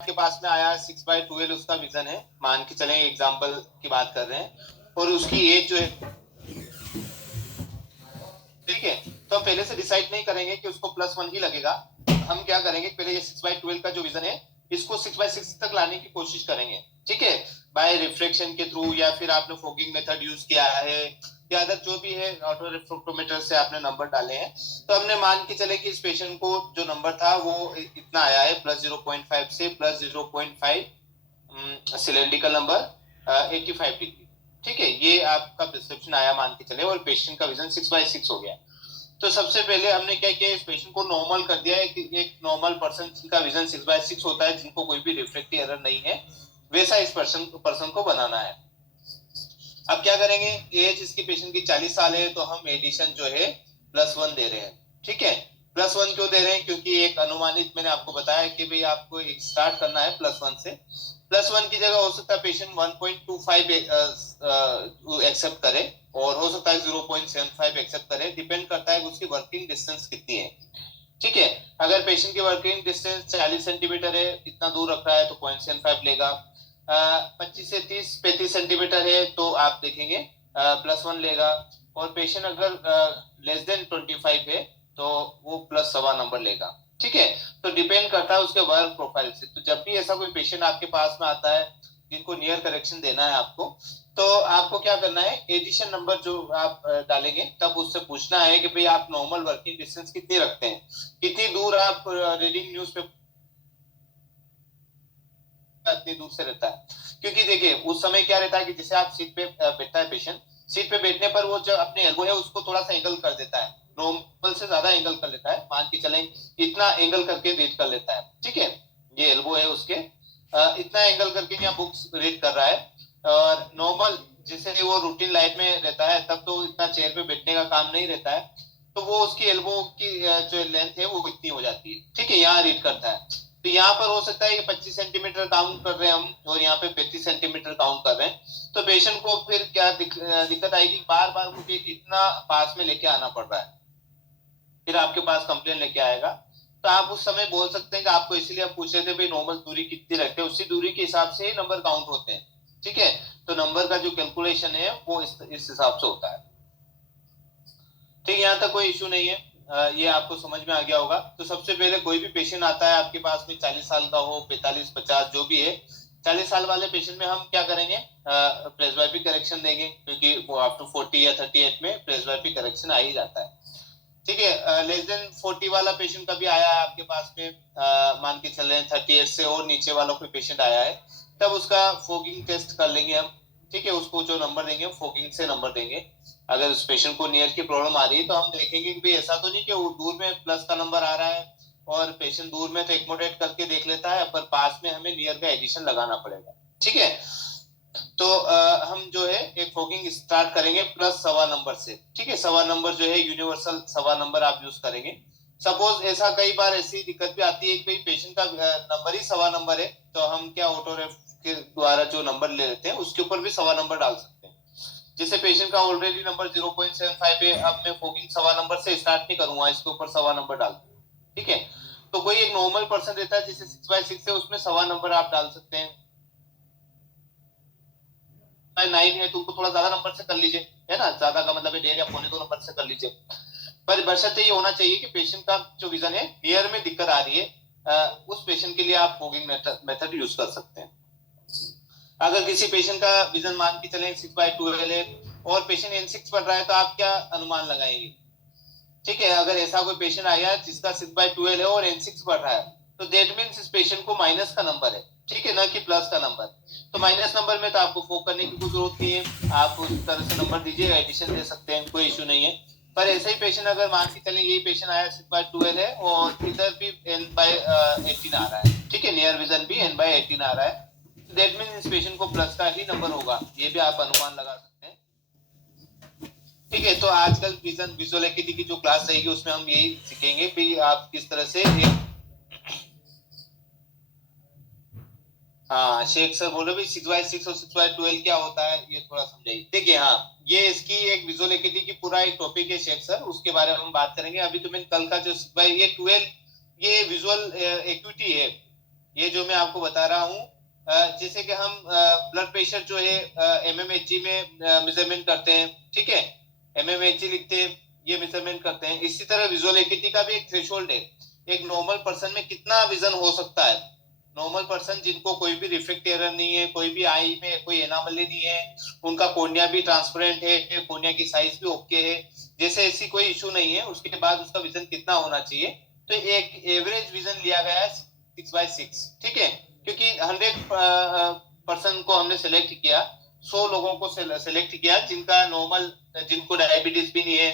आपके पास में आया 6/12 उसका विजन है, मान के चलें एग्जाम्पल की बात कर रहे हैं, और उसकी एज जो है, ठीक है, तो हम पहले से डिसाइड नहीं करेंगे कि उसको +1 ही लगेगा। हम क्या करेंगे, पहले ये 6/12 का जो विजन है इसको 6/6 तक लाने की कोशिश करेंगे, ठीक है, बाय रिफ्रैक्शन के थ्रू, या फिर आपने फोगिंग मेथड यूज किया है, या अदर जो भी है ऑटो रिफ्रैक्टोमीटर से आपने नंबर डाले हैं। तो हमने मान के चले कि इस पेशेंट को जो नंबर था वो इतना आया है, +0.5 से +0.5 सिलेंड्रिकल नंबर 85 डिग्री, ठीक है, ये आपका प्रिस्क्रिप्शन आया मान के चले, और पेशेंट का विजन 6/6 हो गया। तो सबसे पहले हमने क्या किया, इस पेशेंट को नॉर्मल कर दिया है, कि एक नॉर्मल पर्सन जिनका विजन 6/6 होता है, जिनको कोई भी रिफ्रैक्टिव एरर नहीं है, वैसा इस पर्सन को बनाना है। अब क्या करेंगे, एज इसकी पेशेंट की 40 साल है, तो हम एडिशन जो है +1 दे रहे हैं, ठीक है। +1 क्यों दे रहे हैं, क्योंकि एक अनुमानित मैंने आपको बताया कि भाई आपको एक स्टार्ट करना है +1 से। +1 की जगह हो सकता है पेशेंट 1.25 एक्सेप्ट करे, और हो सकता है 0.75 एक्सेप्ट करे, डिपेंड करता है उसकी वर्किंग डिस्टेंस कितनी है, ठीक है। अगर पेशेंट की वर्किंग डिस्टेंस 40 सेंटीमीटर है, इतना दूर रख रहा है, तो 0.75 लेगा। 25 से 30 35 सेंटीमीटर है, तो आप देखेंगे +1 लेगा। और पेशेंट अगर <25 है, तो वो +1.25 नंबर लेगा, ठीक है। तो डिपेंड करता है उसके वर्क प्रोफाइल से। तो जब भी ऐसा कोई पेशेंट आपके पास में आता है जिनको नियर करेक्शन देना है आपको, तो आपको क्या करना है, एडिशन नंबर जो आप डालेंगे, तब उससे पूछना है कि भाई आप नॉर्मल वर्किंग डिस्टेंस कितनी रखते हैं, कितनी दूर आप रीडिंग न्यूज पेपर इतनी दूर से रहता है। क्योंकि देखिए उस समय क्या रहता है कि जैसे आप सीट पे बैठता है पेशेंट, सीट पे बैठने पर वो जो अपने एल्बो है उसको थोड़ा सा एंगल कर देता है, नॉर्मल से ज्यादा एंगल कर लेता है, मान के चलें इतना एंगल करके रीड कर लेता है, ठीक है। ये एल्बो है उसके, इतना एंगल करके यहाँ बुक्स रीड कर रहा है। और नॉर्मल जैसे वो रूटीन लाइफ में रहता है, तब तो इतना चेयर पे बैठने का काम नहीं रहता है, तो वो उसकी एल्बो की जो लेंथ है वो इतनी हो जाती है, ठीक है, यहाँ रीड करता है। तो यहाँ पर हो सकता है कि 25 सेंटीमीटर काउंट कर रहे हैं हम, और यहाँ पे 35 सेंटीमीटर काउंट कर रहे हैं, तो पेशेंट को फिर क्या दिक्कत आएगी, बार बार मुझे इतना पास में लेके आना पड़ रहा है, फिर आपके पास कंप्लेन लेके आएगा। तो आप उस समय बोल सकते हैं कि आपको इसीलिए आप पूछ रहे थे भाई नॉर्मल दूरी कितनी रखते हैं, उसी दूरी के हिसाब से ही नंबर काउंट होते हैं, ठीक है। तो नंबर का जो कैलकुलेशन है वो इस हिसाब से होता है, ठीक, यहाँ तक कोई इशू नहीं है। ये आपको समझ में आ गया होगा। तो सबसे पहले कोई भी पेशेंट आता है आपके पास में, 40 साल का हो, 45 50 जो भी है, 40 साल वाले पेशेंट में हम क्या करेंगे, प्रेस्बाइपिक करेक्शन देंगे, क्योंकि वो आफ्टर 40 या 38 में प्रेस्बाइपिक करेक्शन आ ही जाता है, ठीक है। लेस देन 40 वाला पेशेंट कभी आया है आपके पास में, मान के चल रहे हैं 38 से और नीचे वाला कोई पेशेंट आया है, तब उसका फोगिंग टेस्ट कर लेंगे हम, ठीक है। उसको जो नंबर देंगे हम फोगिंग से नंबर देंगे। अगर उस पेशेंट को नियर की प्रॉब्लम आ रही है, तो हम देखेंगे कि भाई ऐसा तो नहीं कि वो दूर में प्लस का नंबर आ रहा है, और पेशेंट दूर में तो एक्मोडेट करके देख लेता है, पर पास में हमें नियर का एडिशन लगाना पड़ेगा, ठीक है। तो हम जो है एक फोगिंग स्टार्ट करेंगे +1.25 नंबर से, ठीक है। 1.25 नंबर जो है यूनिवर्सल 1.25 नंबर आप यूज करेंगे। सपोज ऐसा कई बार ऐसी दिक्कत भी आती है कि पेशेंट का नंबर ही 1.25 नंबर है, तो हम क्या ऑटोरेफ के द्वारा जो नंबर ले लेते हैं उसके ऊपर भी 1.25 नंबर डाल सकते हैं। जैसे पेशेंट का ऑलरेडी नंबर 0.75 है, अब मैं फोगिंग 1.25 नंबर से स्टार्ट नहीं करूंगा, इसके ऊपर 1.25 नंबर डाल दूंगा, ठीक है। तो कोई एक नॉर्मल पर्सन रहता है जिसे 6/6 है, उसमें 1.25 नंबर आप डाल सकते हैं। 9 है तो उसको थोड़ा ज्यादा नंबर से कर लीजिए, है ना, ज्यादा का मतलब है 1.5 या 2.25 नंबर से कर लीजिए। पर बशर्ते ये होना चाहिए कि पेशेंट का जो विजन है ईयर में दिक्कत आ रही है, उस पेशेंट के लिए आप फोगिंग मेथड यूज कर सकते हैं। अगर किसी पेशेंट का विजन मान के चले 6/12 है, और पेशेंट N6 पढ़ रहा है, तो आप क्या अनुमान लगाएंगे, ठीक है। अगर ऐसा कोई पेशेंट आया जिसका 6/12 है और N6 बढ़ रहा है, तो देट मीन्स इस पेशेंट को माइनस का नंबर है, ठीक है, ना कि प्लस का नंबर। तो माइनस नंबर में तो आपको फोक करने की कोई जरूरत नहीं है, आप उस तरह से नंबर दीजिए, एडिशन दे सकते हैं, कोई इशू नहीं है। पर ऐसे ही पेशेंट अगर मान के चले यही पेशेंट आया 6/12 है, और इधर भी N/18 आ रहा है, ठीक है, नियर विजन भी N/18 आ रहा है, देट मीन्स इस पेशेंट को प्लस का ही नंबर होगा, ये भी आप अनुमान लगा सकते हैं, ठीक है। तो आजकल विजन विजुअल एकिटी की जो क्लास रहेगी उसमें हम यही सीखेंगे कि आप किस तरह से हाँ, शेख सर बोलो भी 6/6 और 6/12 क्या होता है, ये थोड़ा समझाइए। देखिए हाँ, ये इसकी एक विजुअल एकिटी की पूरा एक टॉपिक है शेख सर, उसके बारे में हम बात करेंगे। अभी तो मैंने कल का जो ये 12 ये विजुअल एक्यूटी है, ये जो मैं आपको बता रहा हूँ, जैसे कि हम ब्लड प्रेशर जो है mmHg में मेजरमेंट करते हैं, ठीक है, mmHg लिखते हैं, ये मेजरमेंट करते हैं। इसी तरह विजुअल एकिटी का भी एक थ्रेशोल्ड है, एक नॉर्मल पर्सन में कितना विजन हो सकता है। नॉर्मल पर्सन जिनको कोई भी रिफ्लेक्ट एरर नहीं है, कोई भी आई में कोई एनामली नहीं है, उनका कॉर्निया भी ट्रांसपेरेंट है, कॉर्निया की साइज भी ओके है, जैसे ऐसी कोई इशू नहीं है, उसके बाद उसका विजन कितना होना चाहिए, तो एक एवरेज विजन लिया गया है 6/6, ठीक है, क्योंकि 100% को हमने सिलेक्ट किया, 100 लोगों को सिलेक्ट किया जिनका नॉर्मल, जिनको डायबिटीज भी नहीं है,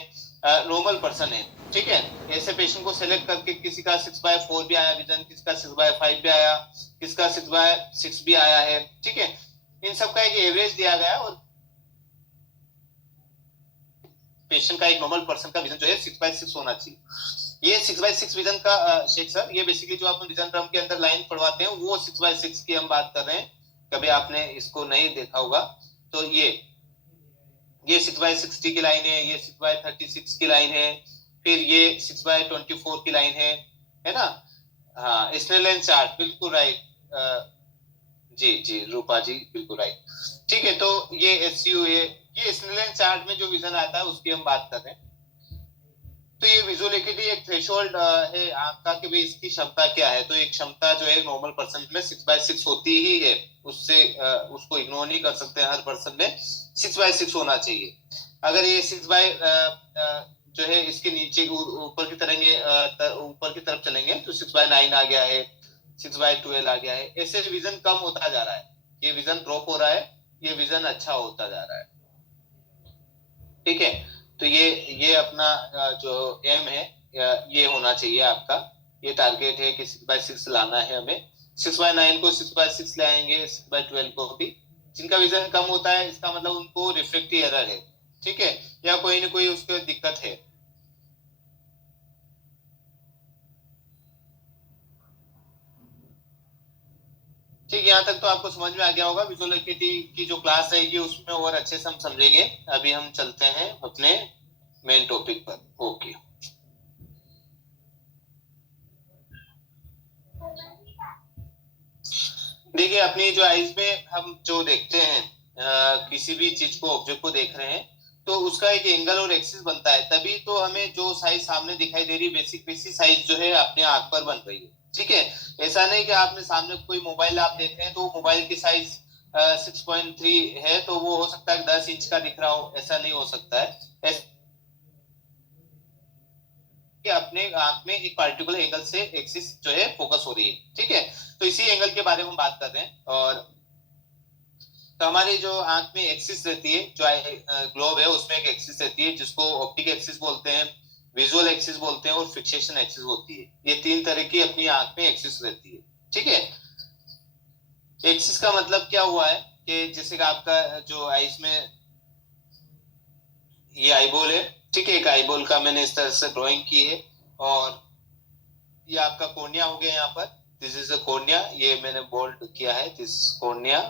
नॉर्मल पर्सन है, ठीक है। ऐसे पेशेंट को सिलेक्ट करके किसी का 6/4 भी आया विजन, किसी का 6/5 भी आया, किसी का 6/6 भी आया है, ठीक है। इन सब का एक एवरेज दिया गया और पेशेंट का एक नॉर्मल पर्सन का विजन जो है 6/6 होना चाहिए। ये 6/6 विजन का शेख सर, ये बेसिकली जो आप विजन ड्रम के अंदर लाइन पढ़वाते हैं वो 6/6 की हम बात कर रहे हैं। कभी आपने इसको नहीं देखा होगा तो ये 6/60 की लाइन है, ये 6/36 की लाइन है, फिर ये 6/24 की लाइन है ना। हाँ, स्नेलन चार्ट, बिल्कुल राइट। जी जी रूपा जी, बिल्कुल राइट। ठीक है, तो ये SU है, ये स्नेलन चार्ट में जो विजन आता है उसकी हम बात कर रहे हैं। तो ये विजुअल एकिटी एक थ्रेशोल्ड है आपका कि भाई इसकी क्षमता क्या है। तो एक क्षमता जो है नॉर्मल पर्सन में 6/6 होती ही है, उससे उसको इग्नोर नहीं कर सकते, हर पर्सन में 6/6 होना चाहिए। अगर ये 6 बाय जो है इसके नीचे ऊपर की तरह ऊपर की तरफ चलेंगे तो 6/9 आ गया है, 6/12 आ गया है, ऐसे विजन कम होता जा रहा है, ये विजन ड्रॉप हो रहा है, ये विजन अच्छा होता जा रहा है, ठीक है। तो ये अपना जो एम है ये होना चाहिए आपका, ये टारगेट है कि 6/6 लाना है हमें। 6/9 को 6/6 लाएंगे, 6/12 को भी। जिनका विजन कम होता है इसका मतलब उनको रिफ्लेक्टिव एरर है, ठीक है, या कोई ना कोई उसको दिक्कत है। ठीक, यहाँ तक तो आपको समझ में आ गया होगा। विजुअल एकिटी की जो क्लास रहेगी उसमें और अच्छे से हम समझेंगे। अभी हम चलते हैं अपने मेन टॉपिक पर। ओके, देखिए अपनी जो आईज में हम जो देखते हैं किसी भी चीज को, ऑब्जेक्ट को देख रहे हैं, तो उसका एक एंगल और एक्सिस बनता है, तभी तो हमें जो साइज सामने दिखाई दे रही है बेसिक वैसी साइज जो है अपने आंख पर बन रही है, ठीक है। ऐसा नहीं कि आपने सामने कोई मोबाइल आप देख रहे हैं तो मोबाइल की साइज 6.3 है तो वो हो सकता है 10 इंच का दिख रहा हो, ऐसा नहीं हो सकता है। कि अपने आंख में एक पार्टिकुलर एंगल से एक्सिस जो है फोकस हो रही है, ठीक है। तो इसी एंगल के बारे में हम बात कर रहे हैं। और तो हमारी जो आंख में एक्सिस रहती है, जो ग्लोब है उसमें एक एक्सिस रहती है जिसको ऑप्टिक एक्सिस बोलते हैं, विजुअल एक्सिस बोलते हैं और फिक्सेशन एक्सिस होती है। ये 3 तरह की अपनी आंख में एक्सिस रहती है, ठीक है। एक्सिस का मतलब क्या हुआ है कि जैसे कि आपका जो आईज में ये आईबॉल है, ठीक है, एक आईबॉल का मैंने इस तरह से ड्राइंग की है, और ये आपका कॉर्निया हो गया यहाँ पर, दिस इज अ कॉर्निया, ये मैंने बोल्ड किया है, दिस कॉर्निया,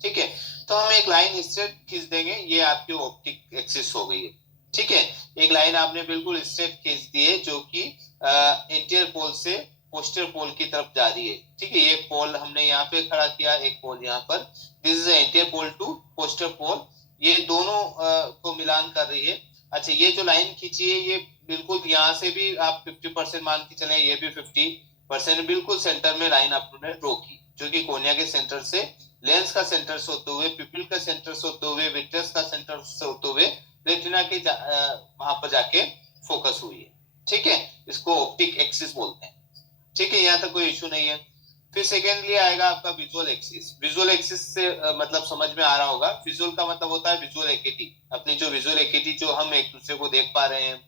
ठीक है। तो हम एक लाइन स्ट्रेट खींच देंगे, ये आपकी ऑप्टिक एक्सिस हो गई है, ठीक है। एक लाइन आपने बिल्कुल स्ट्रेट खींच दी है जो कि इंटीरियर पोल से पोस्टीरियर पोल की तरफ जा रही है, ठीक है। ये पोल हमने यहाँ पे खड़ा किया, एक पोल यहाँ पर, this is interior pole to posterior pole, ये दोनों को मिलान कर रही है। अच्छा, ये जो लाइन खींची है ये बिल्कुल यहाँ से भी आप 50% मान के चले, ये भी 50%, बिल्कुल सेंटर में लाइन आपने ड्रॉ की, जो कि कोनिया के सेंटर से, लेंस का सेंटर से होते हुए, पिपिल का सेंटर से होते हुए, विट्रस का सेंटर से होते हुए रेटिना के वहां पर जाके फोकस हुई है, ठीक है। इसको ऑप्टिक एक्सिस बोलते हैं, ठीक है, यहाँ तक कोई इशू नहीं है। फिर सेकेंडली आएगा आपका विजुअल एक्सिस। विजुअल एक्सिस से मतलब समझ में आ रहा होगा, विजुअल का मतलब होता है विजुअल एक्टिविटी, अपनी जो विजुअल एक्टिविटी जो हम एक दूसरे को देख पा रहे हैं,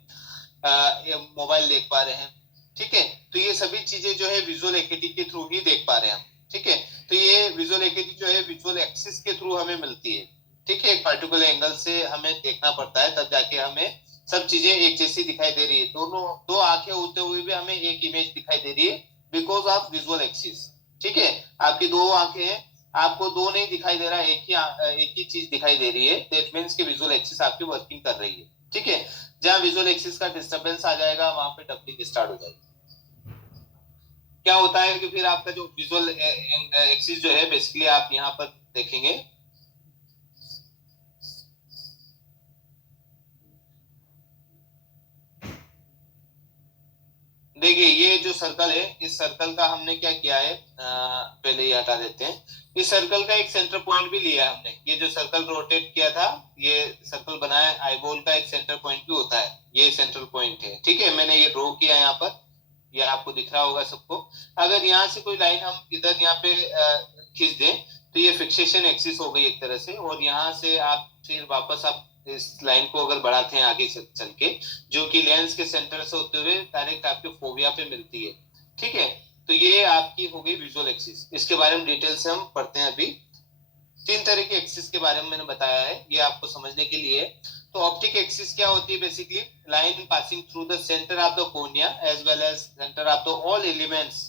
मोबाइल देख पा रहे हैं, ठीक है। तो ये सभी चीजें जो है विजुअल एक्टिविटी के थ्रू ही देख पा रहे हैं हम, ठीक है। तो ये विजुअल एक्टिविटी जो है विजुअल एक्सिस के थ्रू हमें मिलती है, ठीक है। एक पर्टिकुलर एंगल से हमें देखना पड़ता है, तब जाके हमें सब चीजें एक जैसी दिखाई दे रही है, दोनों दो आंखें होते हुए भी हमें एक इमेज दिखाई दे रही है बिकॉज ऑफ विजुअल एक्सिस, ठीक है। आपकी दो आंखें हैं, आपको दो नहीं दिखाई दे रहा, एक ही चीज दिखाई दे रही है, दैट मींस कि विजुअल एक्सिस आपकी वर्किंग कर रही है, ठीक है। जहां विजुअल एक्सिस का डिस्टरबेंस आ जाएगा वहां पे डबलिंग स्टार्ट हो जाएगी। क्या होता है कि फिर आपका जो विजुअल एक्सिस जो है बेसिकली आप यहाँ पर देखेंगे, देखिए ये जो सर्कल है, इस सर्कल का हमने क्या किया है, पहले ये हटा देते हैं। इस सर्कल का एक सेंटर पॉइंट भी लिया है हमने। ये जो सर्कल रोटेट किया था, ये सर्कल बनाया, आईबॉल का एक सेंटर पॉइंट भी होता है, ये सेंट्रल पॉइंट है। ठीक है, मैंने ये ड्रॉ किया यहाँ पर, ये आपको दिख रहा होगा सबको। अगर यहाँ से कोई लाइन हम इधर यहाँ पे खींच दें तो ये फिक्सेशन एक्सिस हो गई एक तरह से, और यहाँ से आप फिर वापस आप इस लाइन को अगर बढ़ाते हैं आगे चल के, जो कि लेंस के सेंटर से होते हुए डायरेक्ट आपके फोविया पे मिलती है। ठीक है, तो ये आपकी हो गई विजुअल एक्सिस। इसके बारे में डिटेल से हम पढ़ते हैं अभी। तीन तरह के एक्सिस के बारे में मैंने बताया है, ये आपको समझने के लिए। तो ऑप्टिक एक्सिस क्या होती है, basically line passing through the centre of the cornea as well as centre of the all elements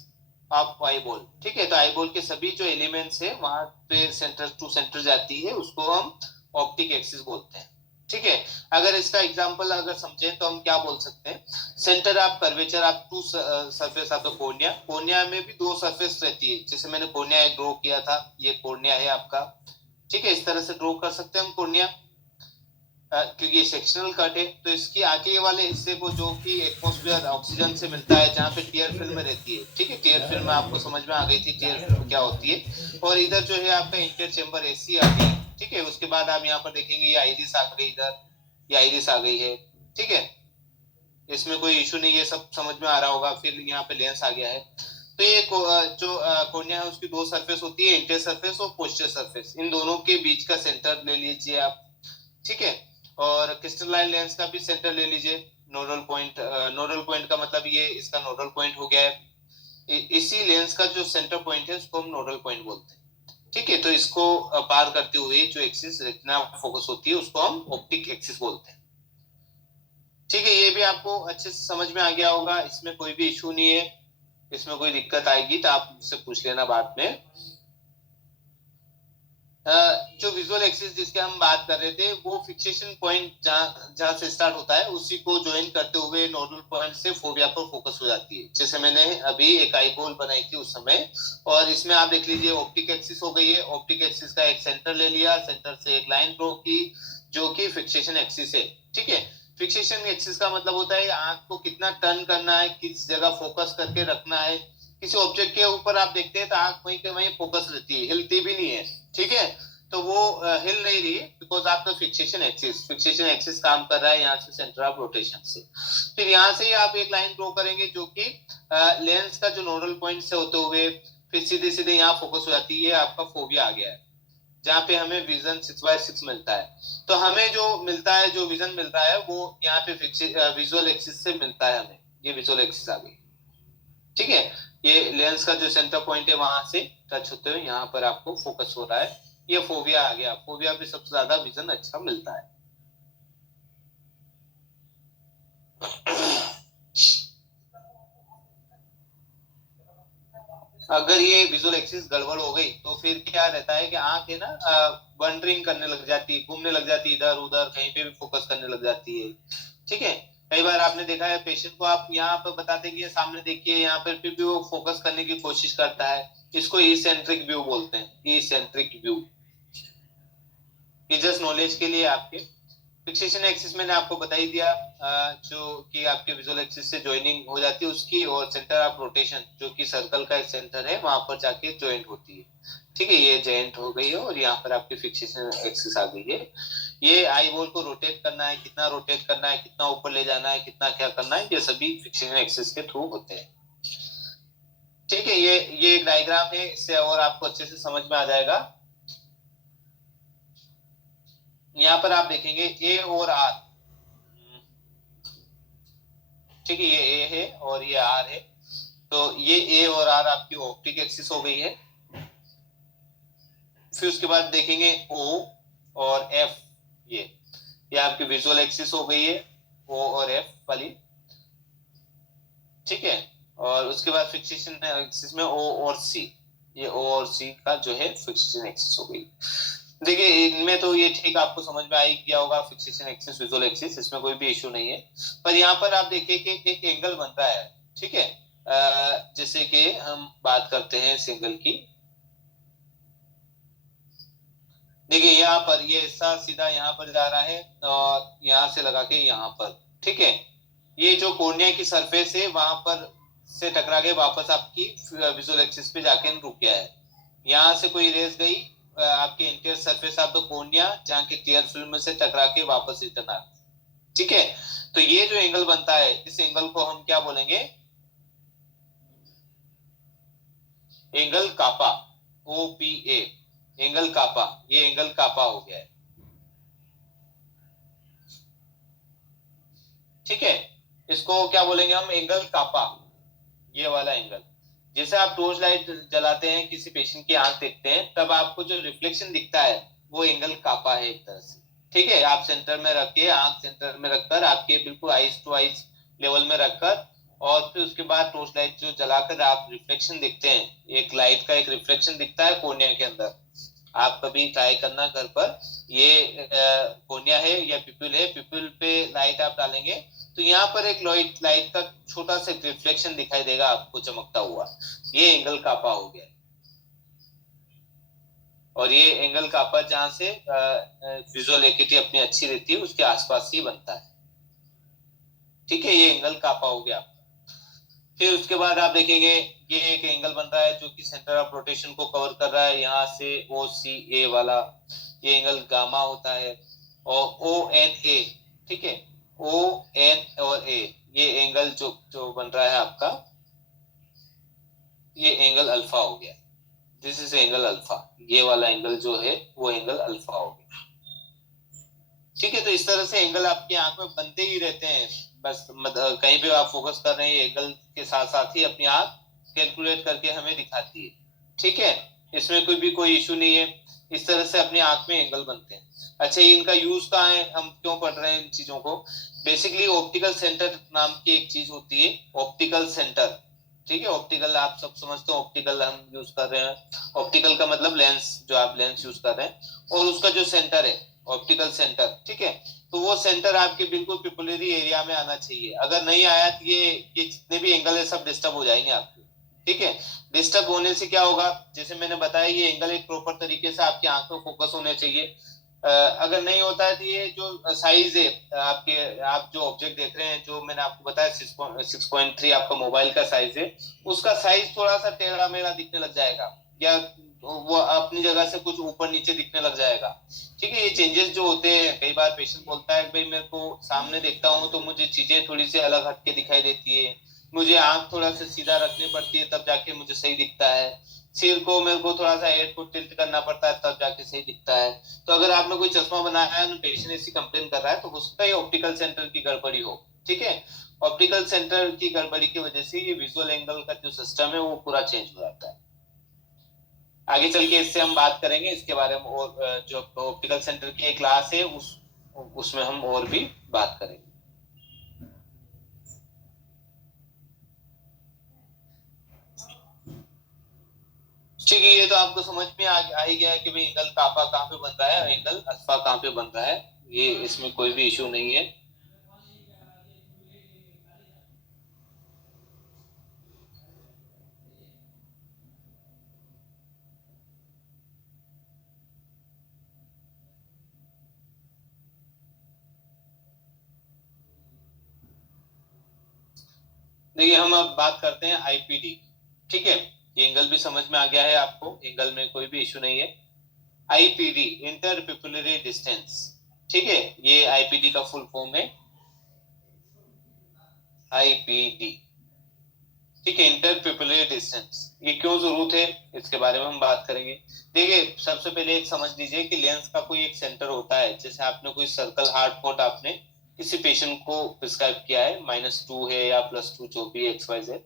of eyeball. ठीक है, तो आईबॉल के सभी जो एलिमेंट्स है वहां पे सेंटर टू सेंटर जाती है, उसको हम ऑप्टिक एक्सिस बोलते हैं। ठीक है, अगर इसका एग्जांपल अगर समझें तो हम क्या बोल सकते हैं, centre of curvature of two surface of the cornea. Cornea में भी दो सरफेस रहती है, जैसे मैंने कोर्निया एक ड्रॉ किया था, ये कोर्निया है आपका। ठीक है, इस तरह से ड्रॉ कर सकते हैं हम कोर्निया, क्योंकि ये सेक्शनल कट है। तो इसकी आगे वाले हिस्से को, जो कि एटमॉस्फेयर ऑक्सीजन से मिलता है, जहाँ पे टियर फिल्म रहती है। ठीक है, टियर फिल्म आपको समझ में आ गई थी टियर फिल्म क्या होती है। और इधर जो है आपका इंटर चेम्बर एसी आ गई। ठीक है, उसके बाद आप यहाँ पर देखेंगे ये आइरिस आ गई, इधर ये आइरिस आ गई है। ठीक है, इसमें कोई इशू नहीं, ये सब समझ में आ रहा होगा। फिर यहाँ पे लेंस आ गया है। तो ये जो कोर्निया है उसकी दो सरफेस होती है, इंटर सरफेस और पोस्टर सरफेस। इन दोनों के बीच का सेंटर ले लीजिए आप। ठीक है, और क्रिस्टलाइन लेंस का भी सेंटर ले लीजिए, नोडल पॉइंट। नोडल पॉइंट का मतलब ये इसका नोडल पॉइंट हो गया है। इसी लेंस का जो सेंटर पॉइंट है उसको हम नोडल पॉइंट बोलते हैं। ठीक है, तो इसको पार करते हुए जो एक्सिस रेटिना फोकस होती है उसको हम ऑप्टिक एक्सिस बोलते हैं। ठीक है, ये भी आपको अच्छे से समझ में आ गया होगा, इसमें कोई भी इशू नहीं है। इसमें कोई दिक्कत आएगी तो आप मुझसे पूछ लेना बाद में। जो विजुअल एक्सिस जिसके हम बात कर रहे थे, वो फिक्सेशन पॉइंट जहां से स्टार्ट होता है उसी को ज्वाइन करते हुए नोडल पॉइंट से फोविया पर फोकस हो जाती है। जैसे मैंने अभी एक आईबॉल बनाई थी उस समय, और इसमें आप देख लीजिए ऑप्टिक एक्सिस हो गई है। ऑप्टिक एक्सिस का एक सेंटर ले लिया, सेंटर से एक लाइन ड्रॉ की जो कि फिक्सेशन एक्सिस है। ठीक है, फिक्सेशन एक्सिस का मतलब होता है आंख को कितना टर्न करना है, किस जगह फोकस करके रखना है। किसी ऑब्जेक्ट के ऊपर आप देखते हैं तो आंख वहीं के वहीं फोकस रहती है, हिलती भी नहीं है। ठीक है, तो वो हिल नहीं रही, बिकॉज आपका फिक्सेशन एक्सिस काम कर रहा है यहाँ से सेंटर ऑफ रोटेशन से। फिर यहाँ से ही आप एक लाइन ड्रॉ करेंगे जो कि लेंस का जो नोडल पॉइंट से होते हुए फिर सीधे सीधे यहाँ फोकस हो जाती है। आपका फोबिया आ गया है, जहाँ पे हमें विजन 6/6 मिलता है। तो हमें जो मिलता है, जो विजन मिल रहा है, वो यहाँ पे विजुअल एक्सिस से मिलता है हमें। ये विजुअल एक्सिस आ गई। ठीक है, ये लेंस का जो सेंटर पॉइंट है वहां से टच होते हुए यहाँ पर आपको फोकस हो रहा है। ये फोबिया आ गया। फोबिया पे सबसे ज्यादा विजन अच्छा मिलता है। अगर ये विजुअल एक्सिस गड़बड़ हो गई तो फिर क्या रहता है कि आंख है ना, वंडरिंग करने लग जाती है, घूमने लग जाती है, इधर उधर कहीं पे भी फोकस करने लग जाती है। ठीक है, कई बार आपने देखा है पेशेंट को आप यहाँ पर बताते हैं कि ये सामने देखिए, यहाँ पर फिर भी वो फोकस करने की कोशिश करता है। इसको इसेंट्रिक व्यू बोलते हैं, इसेंट्रिक व्यू। ये जस्ट नॉलेज के लिए आपके। फिक्सेशन एक्सिस मैंने आपको बता ही दिया, जो कि आपके विजुअल एक्सिस से ज्वाइनिंग हो जाती है उसकी, और सेंटर ऑफ रोटेशन जो कि सर्कल का एक सेंटर है वहां पर जाके ज्वाइंट होती है। ठीक है, ये ज्वाइंट हो गई है और यहाँ पर आपकी फिक्सेशन एक्सिस आ गई है। ये आई बॉल को रोटेट करना है, कितना रोटेट करना है, कितना ऊपर ले जाना है, कितना क्या करना है, ये सभी फिक्सेशन एक्सिस के थ्रू होते हैं। ठीक है, ये एक डायग्राम है, इससे और आपको अच्छे से समझ में आ जाएगा। यहाँ पर आप देखेंगे ए और आर। ठीक है, ये ए है और ये आर है। तो ये ए और आर आपकी ऑप्टिक एक्सिस हो गई है। फिर उसके बाद देखेंगे ओ और एफ, ये आपकी विजुअल एक्सिस हो गई है, ओ और एफ वाली। ठीक है, और उसके बाद फिक्सेशन एक्सिस में ओ और सी, ये ओ और सी का जो है फिक्सेशन एक्सिस हो गई। देखिए इनमें तो ये ठीक आपको समझ में आ ही गया होगा, फिक्सेशन एक्सिस विजुअल एक्सिस, इसमें कोई भी इशू नहीं है। पर यहाँ पर आप देखिए कि एक एंगल बन रहा है। ठीक है, जैसे कि हम बात करते हैं इस एंगल की। देखिए यहाँ पर ये ऐसा सीधा यहाँ पर जा रहा है और यहाँ से लगा के यहाँ पर, ठीक है। ये जो कॉर्निया की सरफेस है वहां पर से टकरा के वापस आपकी विजुअल एक्सिस पे जाके रुक गया है। यहाँ से कोई रेस गई आपके interior surface of the cornea, जहाँ के क्लियर फिल्म से टकरा के वापस रिटर्न आ, ठीक है। तो ये जो एंगल बनता है, इस एंगल को हम क्या बोलेंगे? एंगल कापा, OPA, एंगल कापा। ये एंगल कापा हो गया है, ठीक है। इसको क्या बोलेंगे हम? एंगल कापा, ये वाला एंगल। जैसे आप टॉर्च लाइट जलाते हैं, किसी पेशेंट की आंख देखते हैं, तब आपको जो रिफ्लेक्शन दिखता है वो एंगल कापा है एक तरह से, ठीक है। आप सेंटर में रख के, आंख सेंटर में रखकर, आपके बिल्कुल आईज टू आईज लेवल में रखकर, और फिर उसके बाद टॉर्च लाइट जो जलाकर आप रिफ्लेक्शन देखते हैं, एक लाइट का एक रिफ्लेक्शन दिखता है कोर्निया के अंदर। आप कभी ट्राई करना घर पर, ये कोर्निया है या पिपुल है, पिपुल पे लाइट आप डालेंगे तो यहाँ पर एक लाइट लाइट का छोटा सा रिफ्लेक्शन दिखाई देगा आपको चमकता हुआ। ये एंगल कापा हो गया। और ये एंगल कापा जहां से विजुअल एक्यूटी अपनी अच्छी रहती है उसके आसपास ही बनता है, ठीक है। ये एंगल कापा हो गया। फिर उसके बाद आप देखेंगे ये एक एंगल बन रहा है जो कि सेंटर ऑफ रोटेशन को कवर कर रहा है, यहाँ से OCA वाला, ये एंगल गामा होता है। और ONA, ठीक है, ON और A, ये एंगल जो जो बन रहा है आपका, ये एंगल अल्फा हो गया। This is angle alpha. ये वाला एंगल जो है वो एंगल अल्फा हो गया, ठीक है। तो इस तरह से एंगल आपकी आंख में बनते ही रहते हैं। बस कहीं पे आप फोकस कर रहे हैं, एंगल के साथ साथ ही अपनी आंख कैलकुलेट करके हमें दिखाती है, ठीक है। इसमें कोई इशू नहीं है। इस तरह से अपनी आंख में एंगल बनते हैं। अच्छा, इनका यूज कहाँ है, हम क्यों पढ़ रहे हैं इन चीजों को? बेसिकली ऑप्टिकल सेंटर नाम की एक चीज होती है, ऑप्टिकल सेंटर, ठीक है। ऑप्टिकल आप सब समझते हो, ऑप्टिकल हम यूज कर रहे हैं। ऑप्टिकल का मतलब लेंस, जो आप लेंस यूज कर रहे हैं, और उसका जो सेंटर है ऑप्टिकल सेंटर, ठीक है। तो वो सेंटर आपके बिल्कुल पिपुलरी एरिया में आना चाहिए। अगर नहीं आया तो ये जितने भी एंगल है सब डिस्टर्ब हो जाएंगे आपके, ठीक है। डिस्टर्ब होने से क्या होगा, जैसे मैंने बताया, ये एंगल एक प्रॉपर तरीके से आपकी आंख में फोकस होने चाहिए। अगर नहीं होता है तो ये जो साइज है आपके, आप जो ऑब्जेक्ट देख रहे हैं, जो मैंने आपको बताया 6.3 आपका मोबाइल का साइज है, उसका साइज थोड़ा सा टेढ़ा मेढ़ा दिखने लग जाएगा, या वो अपनी जगह से कुछ ऊपर नीचे दिखने लग जाएगा, ठीक है। ये चेंजेस जो होते हैं, कई बार पेशेंट बोलता है भाई मेरे को सामने देखता हूँ तो मुझे चीजें थोड़ी सी अलग हटके दिखाई देती है, मुझे आंख थोड़ा सा सीधा रखनी पड़ती है तब जाके मुझे सही दिखता है, सिर को मेरे को थोड़ा सा हेड को टिल्ट करना पड़ता है तब जाके सही दिखता है। तो अगर आपने कोई चश्मा बनाया है, पेशेंट ऐसी कंप्लेन कर रहा है, तो हो सकता है ऑप्टिकल सेंटर की गड़बड़ी हो, ठीक है। ऑप्टिकल सेंटर की गड़बड़ी की वजह से ये विजुअल एंगल का जो सिस्टम है वो पूरा चेंज हो जाता है। आगे चल के इससे हम बात करेंगे इसके बारे में, और जो ऑप्टिकल सेंटर की एक क्लास है उसमें हम और भी बात करेंगे। ठीक है, ये तो आपको समझ में आ ही गया है कि भाई एंगल कापा कहाँ पे बन रहा है, एंगल अल्फा कहाँ पे बन रहा है। ये इसमें कोई भी इशू नहीं है। देखिए, हम अब बात करते हैं IPD, ठीक है। ये एंगल भी समझ में आ गया है आपको, एंगल में कोई भी इशू नहीं है। IPD, इंटर पिपुलरी डिस्टेंस, ठीक है। ये IPD का फुल फॉर्म है, IPD, ठीक है, इंटर पिपुलरी डिस्टेंस। ये क्यों जरूरत है, इसके बारे में हम बात करेंगे। देखिए, सबसे पहले एक समझ लीजिए कि लेंस का कोई एक सेंटर होता है। जैसे आपने कोई सर्कल हार्ड पॉट आपने किसी पेशेंट को प्रिस्क्राइब किया है, -2 है या +2, जो भी XYZ।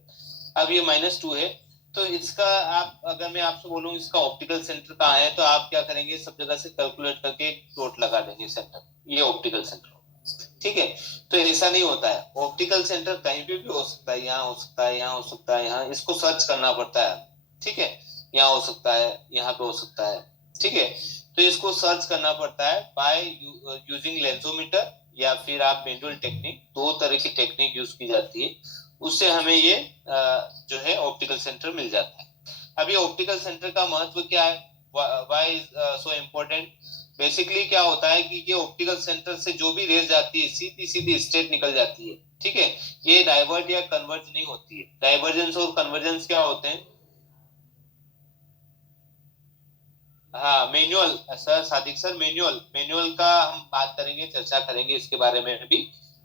अब ये -2 है, तो इसका आप, अगर मैं आपसे बोलूं इसका ऑप्टिकल सेंटर कहाँ है, तो आप क्या करेंगे, सब जगह से कैलकुलेट करके डॉट लगा देंगे सेंटर, ये ऑप्टिकल सेंटर, ठीक है। तो ऐसा नहीं होता है, ऑप्टिकल सेंटर कहीं भी हो सकता है, यहाँ हो सकता है, यहाँ हो सकता है, यहाँ, इसको सर्च करना पड़ता है, ठीक है। यहाँ हो सकता है, यहाँ पे हो सकता है, ठीक है। तो इसको सर्च करना पड़ता है बाय यूजिंग लेंसोमीटर, या फिर आप मैनुअल टेक्निक, दो तरह की टेक्निक यूज की जाती है। उससे हमें ये जो है ऑप्टिकल सेंटर मिल जाता है। अब ये ऑप्टिकल सेंटर का महत्व क्या है, why is so important? Basically क्या होता है कि ये ऑप्टिकल सेंटर से जो भी रेज जाती है सीधी सीधी स्ट्रेट निकल जाती है, ठीक है। ये डाइवर्ट या कन्वर्ज नहीं होती है। डाइवर्जेंस और कन्वर्जेंस क्या होते हैं? हाँ, manual sir, Sadiq sir, manual manual का हम बात करेंगे, चर्चा करेंगे इसके बारे में भी।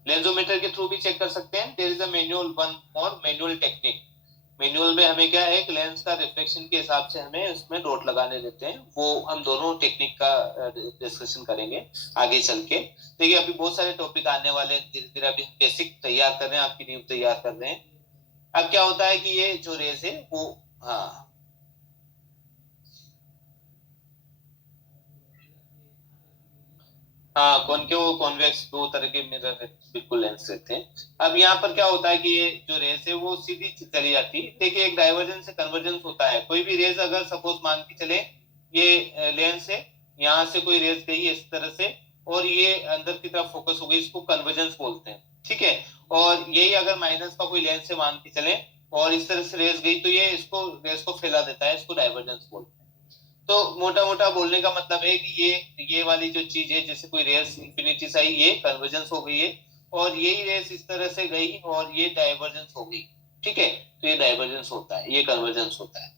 लेंसोमीटर के थ्रू भी चेक कर सकते हैं। There is a manual one और मैनुअल टेक्निक। मैनुअल में हमें क्या है, एक लेंस का रिफ्लेक्शन के हिसाब से हमें उसमें डॉट लगाने देते हैं। वो हम दोनों टेक्निक का डिस्कशन करेंगे आगे चल के। देखिए अभी बहुत सारे टॉपिक आने वाले हैं, धीरे धीरे अभी बेसिक तैयार कर रहे हैं, आपकी नींव तैयार कर रहे हैं। अब क्या होता है कि ये जो रेस है वो, हाँ हाँ, कॉनकेव कॉन्वेक्स दो तरह के मिरर बिल्कुल लेंस रहते हैं। अब यहाँ पर क्या होता है कि ये जो रेस है वो सीधी चली जाती है। देखिए एक डाइवर्जेंस से कन्वर्जेंस होता है। कोई भी रेस अगर सपोज मान के चले ये लेंस है, यहाँ से कोई रेस गई इस तरह से और ये अंदर की तरफ फोकस हो गई, इसको कन्वर्जेंस बोलते हैं, ठीक है। और यही अगर माइनस का कोई लेंस से मान के चले और इस तरह से रेस गई तो ये इसको रेस को फैला देता है, इसको डाइवर्जेंस बोलते हैं। तो मोटा मोटा बोलने का मतलब है कि ये वाली जो चीज है, जैसे कोई रेस इंफिनिटी से आई, ये कन्वर्जेंस हो गई है। और यही रेस इस तरह से गई और ये डाइवर्जेंस हो गई, ठीक है। तो ये डाइवर्जेंस होता है, ये कन्वर्जेंस होता है।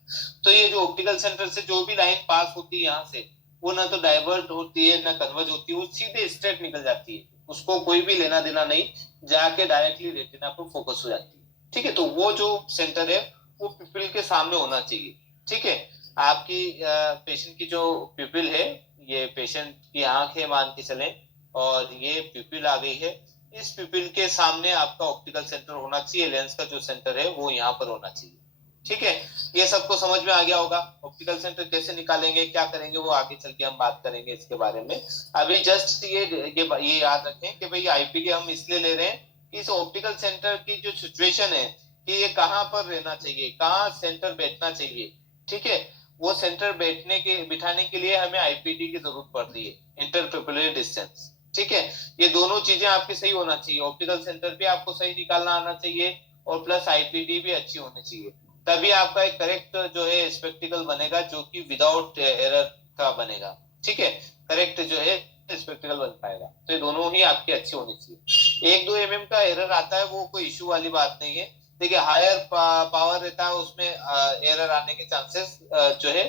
तो ये जो ऑप्टिकल सेंटर से जो भी लाइन पास होती है यहाँ से, वो ना तो डाइवर्ट होती है ना कन्वर्ज होती है, वो सीधे स्ट्रेट निकल जाती है। उसको कोई भी लेना देना नहीं, जाके डायरेक्टली रेटिना पर फोकस हो जाती है, ठीक है। तो वो जो सेंटर है वो पिपल के सामने होना चाहिए, ठीक है। आपकी पेशेंट की जो प्यूपिल है, ये पेशेंट की आंख है मान के चले, और ये प्यूपिल आ गई है। इस प्यूपिल के सामने आपका ऑप्टिकल सेंटर होना चाहिए। लेंस का जो सेंटर है वो यहाँ पर होना चाहिए, ठीक है। ये सबको समझ में आ गया होगा। ऑप्टिकल सेंटर कैसे निकालेंगे, क्या करेंगे, वो आगे चल के हम बात करेंगे इसके बारे में। अभी जस्ट ये याद रखें कि भाई आईपीडी हम इसलिए ले रहे हैं कि इस ऑप्टिकल सेंटर की जो सिचुएशन है कि ये कहाँ पर रहना चाहिए, कहाँ सेंटर बैठना चाहिए, ठीक है। वो सेंटर बैठने के बिठाने के लिए हमें आईपीडी की जरूरत पड़ रही है, इंटरपिपुलरी डिस्टेंस, ठीक है। ये दोनों चीजें आपकी सही होना चाहिए। ऑप्टिकल सेंटर भी आपको सही निकालना आना चाहिए और प्लस आईपीडी भी अच्छी होनी चाहिए। तभी आपका एक करेक्ट जो है स्पेक्टिकल बनेगा, जो कि विदाउट एरर का बनेगा, ठीक है। करेक्ट जो है स्पेक्टिकल बन पाएगा। तो ये दोनों ही आपकी अच्छी होनी चाहिए। 1-2 mm का एरर आता है, वो कोई इश्यू वाली बात नहीं है। देखिए हायर पावर रहता है उसमें एरर आने के चांसेस जो है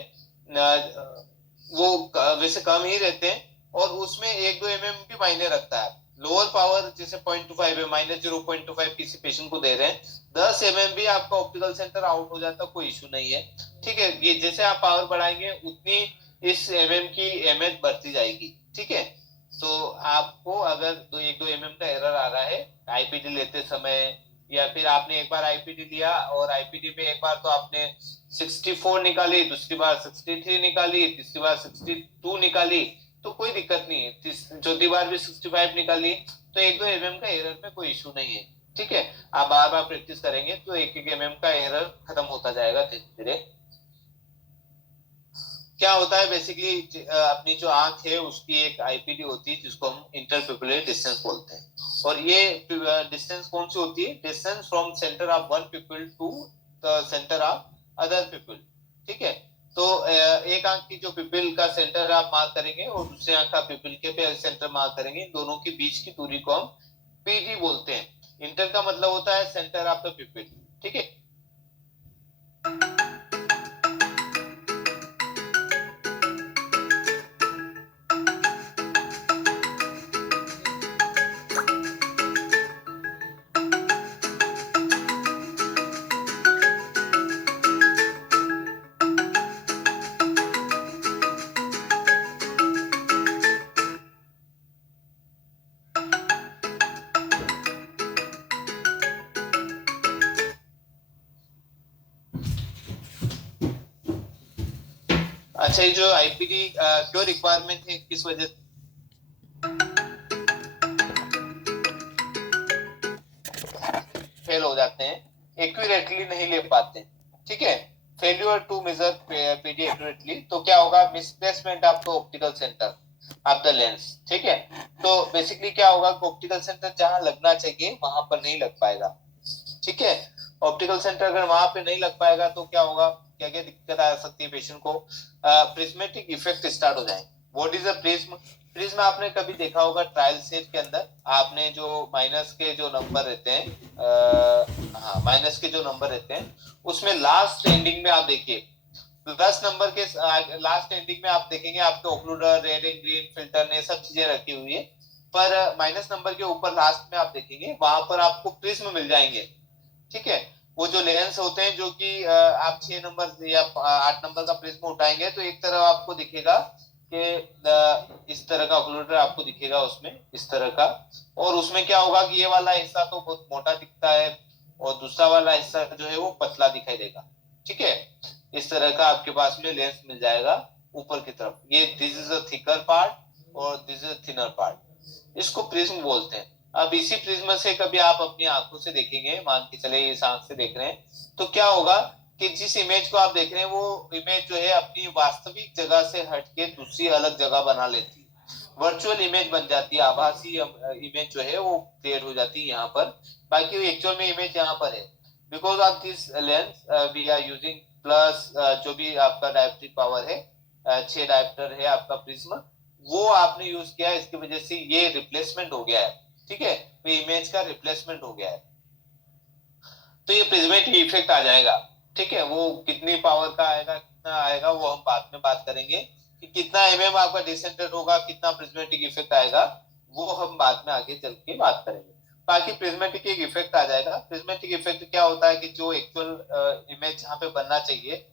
वो वैसे कम ही रहते हैं। और उसमें 1-2 mm भी मायने रखता है। लोअर पावर जैसे 0.25 है, -0.25 किसी पेशेंट को दे रहे हैं, 10 mm भी आपका ऑप्टिकल सेंटर आउट हो जाता, कोई इशू नहीं है, ठीक है। ये जैसे आप पावर बढ़ाएंगे उतनी इस की एमएच बढ़ती जाएगी, ठीक है। तो आपको अगर 1-2 mm का एरर आ रहा है आईपीडी लेते समय, या फिर आपने एक बार आईपीडी लिया और आईपीडी में एक बार तो आपने 64 निकाली, दूसरी बार 63 निकाली, तीसरी बार 62 निकाली, तो कोई दिक्कत नहीं है। चौथी बार भी 65 निकाली, तो 1-2 mm का एरर में कोई इशू नहीं है, ठीक है। आप बार बार प्रैक्टिस करेंगे तो 1-1 mm का एरर खत्म होता जाएगा धीरे धीरे। क्या होता है बेसिकली, अपनी जो आंख है उसकी एक आईपीडी होती है जिसको हम इंटरपिपुलरी डिस्टेंस बोलते हैं। और ये डिस्टेंस कौन सी होती है? Distance from centre of one pupil to the centre of other pupil, ठीक है। तो एक आंख की जो पिपिल का सेंटर आप मार्क करेंगे और दूसरे आंख का पिपिल के सेंटर मार्क करेंगे, इन दोनों के बीच की दूरी को हम पीडी बोलते हैं। इंटर का मतलब होता है सेंटर ऑफ द पिपिल, ठीक है। अच्छा, ये जो आईपीडी क्यों रिक्वायरमेंट है, किस वजह से फेल हो जाते हैं, एक्यूरेटली नहीं ले पाते, ठीक है। Failure to measure PD accurately, तो क्या होगा? Misplacement of the optical centre of the lens, ठीक है। तो बेसिकली क्या होगा, ऑप्टिकल सेंटर जहां लगना चाहिए वहां पर नहीं लग पाएगा। ठीक है। ऑप्टिकल सेंटर अगर वहां पे नहीं लग पाएगा तो क्या होगा, क्या क्या दिक्कत आ सकती है पेशेंट को, प्रिज्मेटिक इफेक्ट स्टार्ट हो जाएंगे। What is a prism? Prism आपने कभी देखा होगा ट्रायल सेट के अंदर, आपने जो माइनस के जो नंबर रहते हैं, हाँ माइनस के जो नंबर रहते हैं उसमें लास्ट एंडिंग में आप देखिए, 10 नंबर के लास्ट एंडिंग में आप देखेंगे आपके ओक्लूडर, रेड एंड ग्रीन फिल्टर ने सब चीजें रखी हुई है, पर माइनस नंबर के ऊपर लास्ट में आप देखेंगे वहां पर आपको प्रिज्म मिल जाएंगे। ठीक है। वो जो लेंस होते हैं जो कि आप 6 नंबर या 8 नंबर का प्रिज्म उठाएंगे तो एक तरफ आपको दिखेगा कि इस तरह का ऑक्लूडर आपको दिखेगा उसमें, इस तरह का। और उसमें क्या होगा कि ये वाला हिस्सा तो बहुत मोटा दिखता है और दूसरा वाला हिस्सा जो है वो पतला दिखाई देगा। ठीक है। इस तरह का आपके पास में लेंस मिल जाएगा ऊपर की तरफ, ये this is a thicker part और this is a thinner part, इसको प्रिज्म बोलते हैं। अब इसी प्रिज्म से कभी आप अपनी आंखों से देखेंगे, मान के चले इस आंख से देख रहे हैं तो क्या होगा कि जिस इमेज को आप देख रहे हैं वो इमेज जो है अपनी वास्तविक जगह से हटके दूसरी अलग जगह बना लेती है, वर्चुअल इमेज बन जाती है, आभासी इमेज जो है वो क्रिएट हो जाती है यहाँ पर, बाकी एक्चुअल में इमेज यहाँ पर है। Because of this lens we are using plus जो भी आपका डायोप्ट्रिक पावर है, 6 डायोप्टर है आपका प्रिज्म, वो आपने यूज किया है, इसकी वजह से ये रिप्लेसमेंट हो गया है। ठीक है। तो इमेज का रिप्लेसमेंट हो गया है, तो ये प्रिज्मेटिक इफेक्ट आ जाएगा। ठीक है। वो कितनी पावर का आएगा, कितना आएगा, वो हम बाद में बात करेंगे कि कितना एमएम आपका डिसेंटेड होगा, कितना प्रिज्मेटिक इफेक्ट आएगा, वो हम बाद में आगे चल के बात करेंगे। बाकी प्रिज्मेटिक एक इफेक्ट आ जाएगा। प्रिज्मेटिक इफेक्ट क्या होता है कि जो एक्चुअल इमेज जहाँ पे बनना चाहिए,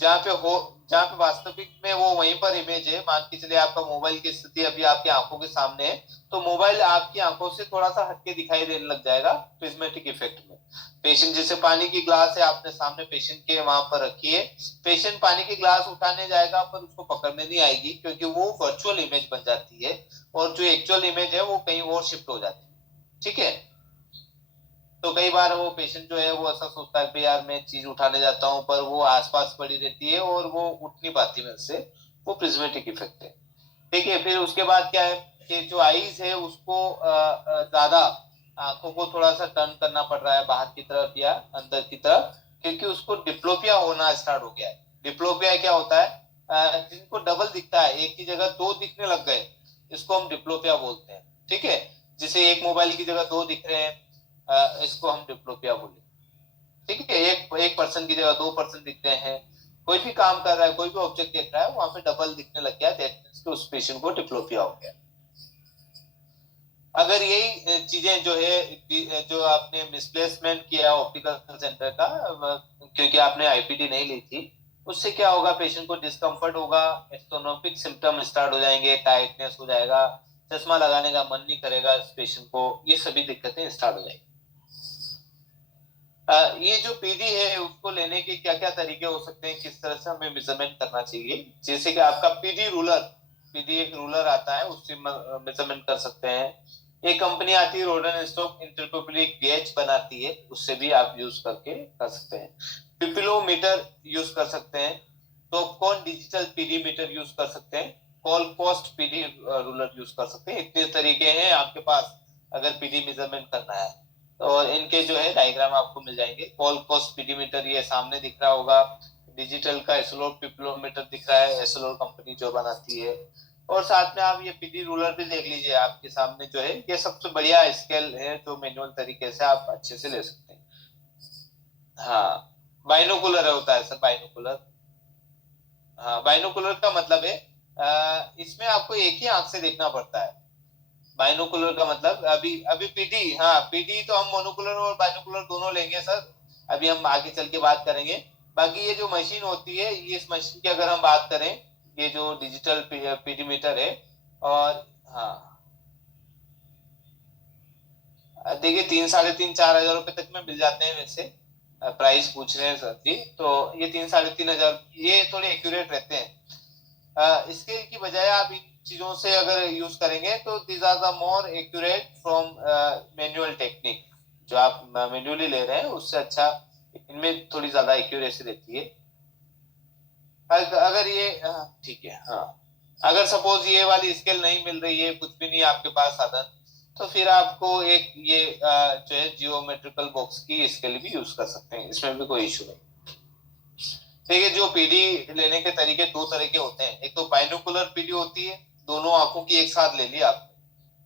जहाँ पे हो, जहाँ पे वास्तविक में वो वहीं पर इमेज है, मान के चलिए आपका मोबाइल की स्थिति अभी आपकी आंखों के सामने है, तो मोबाइल आपकी आंखों से थोड़ा सा हटके दिखाई देने लग जाएगा प्रिज्मेटिक इफेक्ट में। पेशेंट जैसे पानी की ग्लास है आपने सामने पेशेंट के वहां पर रखी है, पेशेंट पानी की ग्लास उठाने जाएगा पर उसको पकड़ने नहीं आएगी क्योंकि वो वर्चुअल इमेज बन जाती है और जो एक्चुअल इमेज है वो कहीं और शिफ्ट हो जाती है। ठीक है। तो कई बार वो पेशेंट जो है वो ऐसा सोचता है कि यार मैं चीज उठाने जाता हूँ पर वो आसपास पड़ी रहती है और वो उठ नहीं पाती मेरे से, वो प्रिज्मेटिक इफेक्ट है। ठीक है। फिर उसके बाद क्या है कि जो आईज है उसको ज्यादा आंखों को थोड़ा सा टर्न करना पड़ रहा है बाहर की तरफ या अंदर की तरफ, क्योंकि उसको डिप्लोपिया होना स्टार्ट हो गया है। डिप्लोपिया क्या होता है, जिनको डबल दिखता है, एक की जगह दो दिखने लग गए, इसको हम डिप्लोपिया बोलते हैं। ठीक है। जैसे एक मोबाइल की जगह दो दिख रहे हैं, इसको हम डिप्लोपिया बोले। ठीक है। एक एक पर्सन की जगह दो पर्सन दिखते हैं, कोई भी काम कर रहा है, कोई भी ऑब्जेक्ट देख रहा है, वहां पे डबल दिखने लग गया, उस पेशेंट को डिप्लोपिया हो गया। अगर यही चीजें जो है जो आपने मिसप्लेसमेंट किया ऑप्टिकल सेंटर का, क्योंकि आपने आईपीडी नहीं ली थी, उससे क्या होगा, पेशेंट को डिस्कम्फर्ट होगा, एस्थोनोपिक सिम्टम स्टार्ट हो जाएंगे, टाइटनेस हो जाएगा, चश्मा लगाने का मन नहीं करेगा इस पेशेंट को, ये सभी दिक्कतें स्टार्ट हो जाएंगी। ये जो पीडी है उसको लेने के क्या क्या तरीके हो सकते हैं, किस तरह से हमें मेजरमेंट करना चाहिए। जैसे कि आपका पीडी रूलर, पीडी एक रूलर आता है, उससे मेजरमेंट कर सकते हैं। एक कंपनी आती है रोडन स्टॉक इंटरपोपुलिक गेज बनाती है, उससे भी आप यूज करके कर सकते हैं। पिपिलोमीटर यूज कर सकते हैं, तो कौन डिजिटल पीडी मीटर यूज कर सकते हैं, call post PD ruler use कर सकते हैं। इतने तरीके हैं आपके पास अगर पीडी मेजरमेंट करना है। और इनके जो है डायग्राम आपको मिल जाएंगे। कॉल कॉस्ट पीडीमीटर ये सामने दिख रहा होगा, डिजिटल का एसोलोर पिप्लोमीटर दिख रहा है, एसोलोर कंपनी जो बनाती है। और साथ में आप ये पीडी रूलर भी देख लीजिए आपके सामने जो है, ये सबसे बढ़िया स्केल है जो मैनुअल तरीके से आप अच्छे से ले सकते हैं। हाँ, बाइनोकुलर होता है सर, बाइनोकुलर। हाँ, बाइनोकुलर का मतलब है इसमें आपको एक ही आंख से देखना पड़ता है। बाइनोकुलर का मतलब अभी अभी पीडी, हाँ पीडी तो हम मोनोकुलर और बाइनोकुलर दोनों लेंगे सर, अभी हम आगे चल के बात करेंगे। बाकी ये जो मशीन होती है, ये इस मशीन की अगर हम बात करें, ये जो डिजिटल पीडीमीटर है, और हाँ देखिए 3 साढ़े 3 4 हजार रुपए तक में मिल जाते हैं वैसे, प्राइस पूछ रहे हैं सर जी, तो ये 3 साढ़े 3 हजार ये थोड़े एक्यूरेट रहते हैं। इसके की बजाय आप इन चीजों से अगर यूज करेंगे तो these are the more accurate from manual technique, जो आप मैन्युअली ले रहे हैं उससे अच्छा इनमें थोड़ी ज्यादा एक्यूरेसी रहती है। अगर ये ठीक है हाँ, अगर सपोज ये वाली स्केल नहीं मिल रही है, कुछ भी नहीं आपके पास साधन, तो फिर आपको एक ये जो है जियोमेट्रिकल बॉक्स की स्केल भी यूज कर सकते हैं, इसमें भी कोई इशू नहीं। देखिए जो पीडी लेने के तरीके दो तरह के होते हैं, एक तो बाइनोकुलर पीडी होती है, दोनों आंखों की एक साथ ले लिया आपने।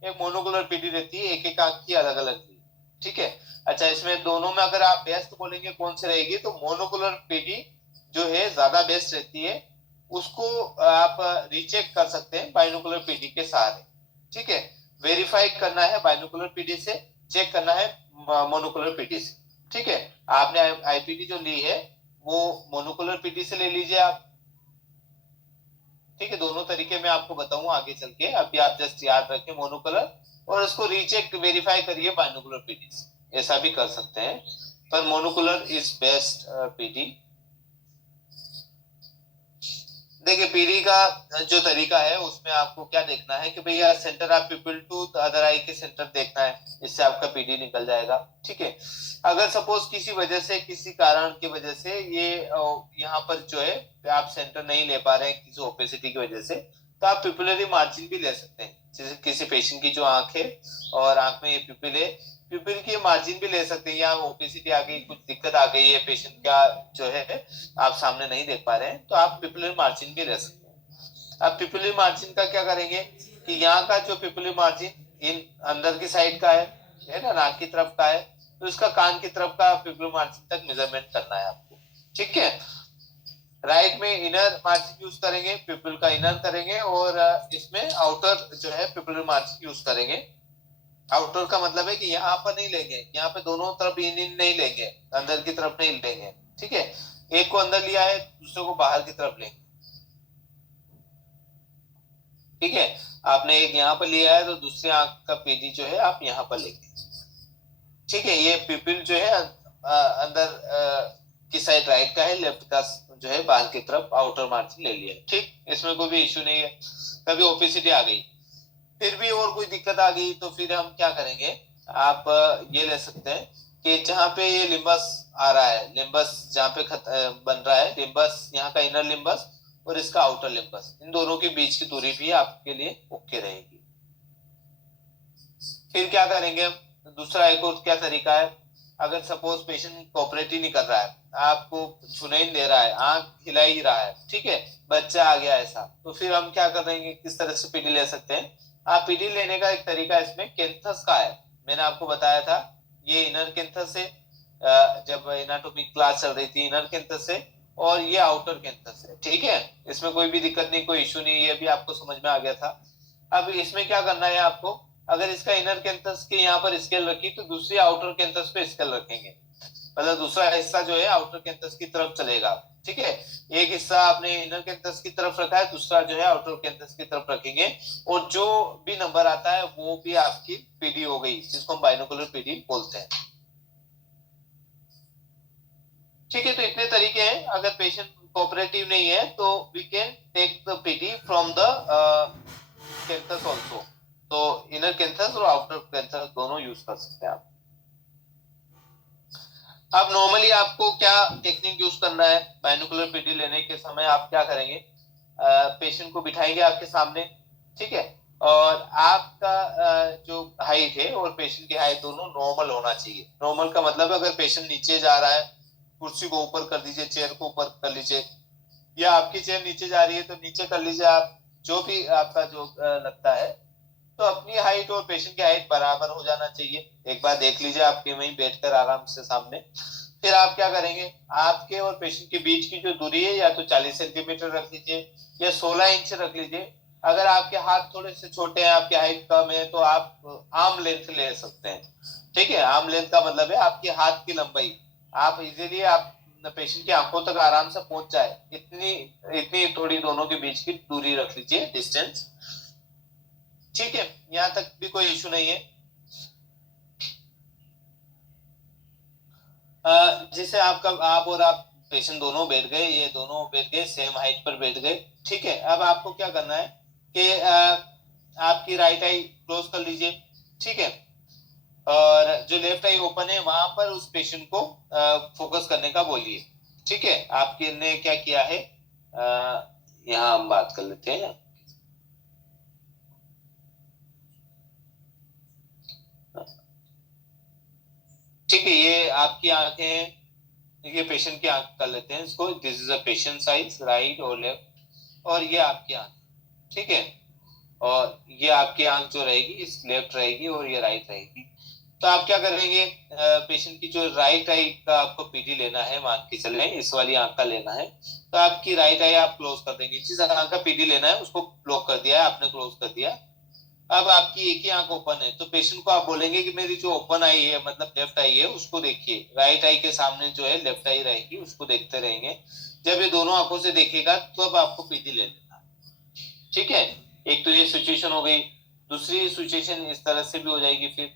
एक मोनोकुलर पीडी रहती है, एक एक आंख की अलग अलग ली। ठीक है। अच्छा, इसमें दोनों में अगर आप बेस्ट बोलेंगे कौन सी रहेगी, तो मोनोकुलर पीडी जो है ज्यादा बेस्ट रहती है, उसको आप रीचेक कर सकते हैं बाइनोकुलर पीडी के सहारे। ठीक है। वेरीफाई करना है बाइनोकुलर पीडी से, चेक करना है मोनोकुलर पीडी से। ठीक है। आपने आईपीडी जो ली है वो मोनोकुलर पीडी से ले लीजिए आप। ठीक है, दोनों तरीके मैं आपको बताऊंगा आगे चल के, अभी आप जस्ट याद रखें मोनोकुलर, और उसको रीचेक वेरीफाई करिए बाइनोकुलर पीडी से, ऐसा भी कर सकते हैं, पर मोनोकुलर इज बेस्ट पीडी। देखिए पीडी का जो तरीका है उसमें आपको क्या देखना है कि भैया centre of pupil to other eye के सेंटर देखना है, इससे आपका पीडी निकल जाएगा। ठीक है। अगर सपोज किसी वजह से, किसी कारण की वजह से ये यहाँ पर जो है आप सेंटर नहीं ले पा रहे हैं किसी ओपेसिटी की वजह से, तो आप पिपुलरी मार्जिन भी ले सकते हैं। जैसे किसी पेशेंट की जो आंख है और आंख में ये पिपिल है, पिपिल की मार्जिन भी ले सकते हैं, या ओपेसिटी आ गई, कुछ दिक्कत आ गई है पेशेंट का जो है आप सामने नहीं देख पा रहे हैं, तो आप पिपुलरी मार्जिन भी ले सकते हैं। अब पिपुलरी मार्जिन का क्या करेंगे कि यहाँ का जो पिपुलरी मार्जिन इन अंदर की साइड का है ना, नाक की तरफ का है, तो इसका कान की तरफ का पिपुलरी मार्जिन तक मेजरमेंट करना है आपको। ठीक है। राइट में इनर मार्जिन यूज करेंगे, पिपुल का इनर करेंगे, और इसमें आउटर जो है पिपुलरी मार्जिन यूज करेंगे। आउटर का मतलब है कि यहाँ पर नहीं लेंगे, यहाँ पे दोनों तरफ इन नहीं लेंगे, अंदर की तरफ नहीं लेंगे। ठीक है। एक को अंदर लिया है, दूसरे को बाहर की तरफ लेंगे। ठीक है। आपने एक यहाँ पर लिया है तो दूसरी आंख का पीडी जो है आप यहाँ पर लेंगे। ठीक है। ये पिपिल जो है अंदर की साइड राइट का है, लेफ्ट का जो है बाहर की तरफ आउटर मार्जिन ले लिया। ठीक, इसमें कोई भी इश्यू नहीं है। कभी ओपेसिटी आ गई, फिर भी और कोई दिक्कत आ गई, तो फिर हम क्या करेंगे, आप ये ले सकते हैं कि जहाँ पे ये लिम्बस आ रहा है, लिम्बस जहाँ पे बन रहा है, लिम्बस यहाँ का इनर लिम्बस और इसका आउटर लिम्बस, इन दोनों के बीच की दूरी भी आपके लिए ओके रहेगी। फिर क्या करेंगे हम, दूसरा एक और क्या तरीका है, अगर सपोज पेशेंट कोऑपरेट ही नहीं कर रहा है, आपको सुनाई नहीं दे रहा है, आंख हिला ही रहा है, ठीक है, बच्चा आ गया ऐसा, तो फिर हम क्या करेंगे, किस तरह से पीडी ले सकते हैं। आप पीडी लेने का एक तरीका इसमें केंथस का है, मैंने आपको बताया था, ये इनर केंथस है, जब एनाटॉमिक क्लास चल रही थी, इनर केंथस है, और ये आउटर केंथस है। ठीक है, इसमें कोई भी दिक्कत नहीं, कोई इश्यू नहीं, ये भी आपको समझ में आ गया था। अब इसमें क्या करना है आपको, अगर इसका इनर कैंथस के यहाँ पर स्केल रखी, तो दूसरी आउटर कैंथस पे स्केल रखेंगे, मतलब दूसरा हिस्सा जो है आउटर कैंथस की तरफ चलेगा। ठीक है। एक हिस्सा आपने इनर कैंथस की तरफ रखा है, दूसरा जो है आउटर कैंथस की तरफ रखेंगे, और जो भी नंबर आता है वो भी आपकी पीडी हो गई, जिसको हम बाइनोकुलर पीडी बोलते हैं। ठीक है, तो इतने तरीके हैं। अगर पेशेंट कोऑपरेटिव नहीं है तो we can take the PD from the canthus also, तो इनर कैंथस और आउटर कैंथस दोनों यूज कर सकते हैं आप। अब नॉर्मली आपको क्या टेक्निक यूज करना है, बाइनोकुलर पीडी लेने के समय आप क्या करेंगे, पेशेंट को बिठाएंगे आपके सामने, ठीक है, और आपका जो हाइट है और पेशेंट की हाइट दोनों नॉर्मल होना चाहिए। नॉर्मल का मतलब अगर पेशेंट नीचे जा रहा है, कुर्सी को ऊपर कर दीजिए, चेयर को ऊपर कर लीजिए, या आपकी चेयर नीचे जा रही है तो नीचे कर लीजिए, आप जो भी आपका जो लगता है, तो अपनी हाइट और पेशेंट की हाइट बराबर हो जाना चाहिए। एक बार देख लीजिए आपके वहीं बैठकर आराम से सामने। फिर आप क्या करेंगे, आपके और पेशेंट के बीच की जो दूरी है, या तो 40 सेंटीमीटर रख लीजिए या 16 इंच रख लीजिए। अगर आपके हाथ थोड़े से छोटे हैं, आपकी हाइट कम है, तो आप आर्म लेंथ ले सकते हैं। ठीक है, आर्म लेंथ का मतलब है आपके हाथ की लंबाई, आप इजीली आप पेशेंट की आंखों तक आराम से पहुंच जाए, इतनी इतनी थोड़ी दोनों के बीच की दूरी रख लीजिए, डिस्टेंस। ठीक है, यहाँ तक भी कोई इशू नहीं है। जिसे आपका आप और आप पेशेंट दोनों बैठ गए, ये दोनों बैठ गए, सेम हाइट पर बैठ गए। ठीक है, अब आपको क्या करना है कि आपकी राइट आई क्लोज कर लीजिए, ठीक है, और जो लेफ्ट आई ओपन है वहां पर उस पेशेंट को फोकस करने का बोलिए। ठीक है, आपके ने क्या किया है, यहाँ हम बात कर लेते हैं। ठीक है, ये आपकी आंखें, ये पेशेंट की आंख कर लेते हैं इसको। This is a patient size, right और लेफ्ट, और ये आपकी आंख, ठीक है। और ये आपकी आंख जो रहेगी इस लेफ्ट रहेगी और ये राइट रहेगी। तो आप क्या करेंगे, पेशेंट की जो राइट आई का आपको पीडी लेना है, मान के चले इस वाली आंख का लेना है, तो आपकी राइट आई आप क्लोज कर देंगे। जिस आंख का पीडी लेना है उसको ब्लॉक कर दिया है आपने, क्लोज कर दिया। अब आपकी एक ही आंख ओपन है, तो पेशेंट को आप बोलेंगे कि मेरी जो ओपन आई है, मतलब लेफ्ट आई है, उसको देखिए। राइट आई के सामने जो है लेफ्ट आई रहेगी, उसको देखते रहेंगे। जब ये दोनों आंखों से देखेगा तो अब आपको पीडी ले लेना, ठीक है। एक तो ये सिचुएशन हो गई। दूसरी सिचुएशन इस तरह से भी हो जाएगी। फिर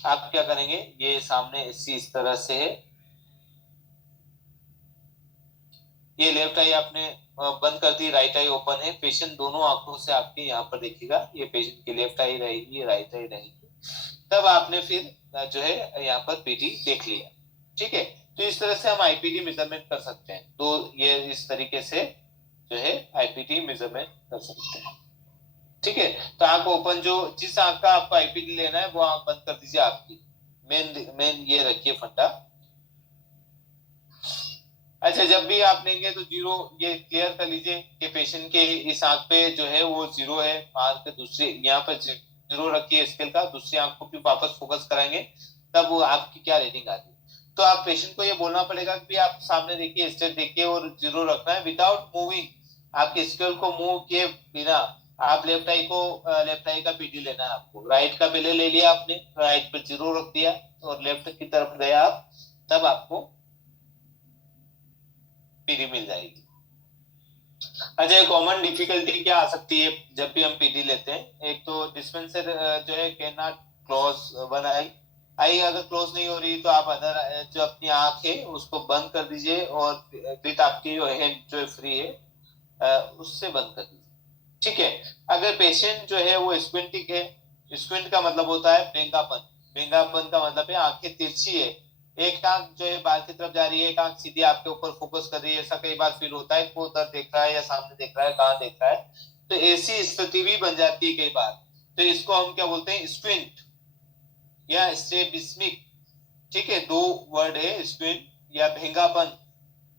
आप क्या करेंगे, ये सामने इस तरह से है, ये लेफ्ट आई आपने बंद कर दी, राइट आई ओपन है। पेशेंट दोनों आंखों से आपके यहाँ पर देखेगा, ये पेशेंट की लेफ्ट आई रहेगी, ये राइट आई रहेगी। तब आपने फिर जो है यहाँ पर पीडी देख लिया, ठीक है। तो इस तरह से हम आईपीडी मेजरमेंट कर सकते हैं। तो ये इस तरीके से जो है आईपीडी मेजरमेंट कर सकते हैं, ठीक है। तो आंख ओपन, जो जिस आंख का आपको आईपीडी लेना है वो आंख बंद कर दीजिए आपकी। मेन मेन ये रखिए फंडा। अच्छा, जब भी आप लेंगे तो जीरो, ये क्लियर कर लीजिए कि पेशेंट के इस आंख पे जो है वो जीरो है। आंख पे दूसरे यहाँ पे जीरो रखिए स्केल का, दूसरी आंख को भी वापस फोकस कराएंगे, तब वो आपकी क्या रेटिंग आती है। तो आप पेशेंट को ये बोलना पड़ेगा कि आप सामने देखिए, स्टेट देखिए और जीरो रखना है विदाउट मूविंग। आपके स्केल को मूव किए बिना आप लेफ्ट आई का पीडी लेना है आपको। राइट का पहले ले लिया आपने, राइट पे जीरो रख दिया और लेफ्ट की तरफ गया आप, तब आपको पीडी मिल जाएगी। अच्छा, कॉमन डिफिकल्टी क्या आ सकती है जब भी हम पीडी लेते हैं? एक तो डिस्पेंसर जो है कैन नॉट क्लोज वन आई। आई अगर क्लोज नहीं हो रही तो आप अदर जो अपनी आंख है उसको बंद कर दीजिए और विथ आपकी जो हैंड जो फ्री है उससे बंद कर दीजिए, ठीक है। अगर पेशेंट जो है वो स्क्विंटिक है, स्क्विंट का मतलब होता है बेंगापन। बेंगापन का मतलब है आंखें तिरछी है, एक आंख जो है बाहर की तरफ जा रही है, एक आंख सीधी आपके ऊपर फोकस कर रही है। ऐसा कई बार फील होता है को उधर देख रहा है या सामने देख रहा है, कहाँ देख रहा है। तो ऐसी स्थिति भी बन जाती है कई बार। तो इसको हम क्या बोलते हैं, स्क्विंट या स्ट्रेबिस्मिक, ठीक है। दो वर्ड है, स्क्विंट या भेंगापन,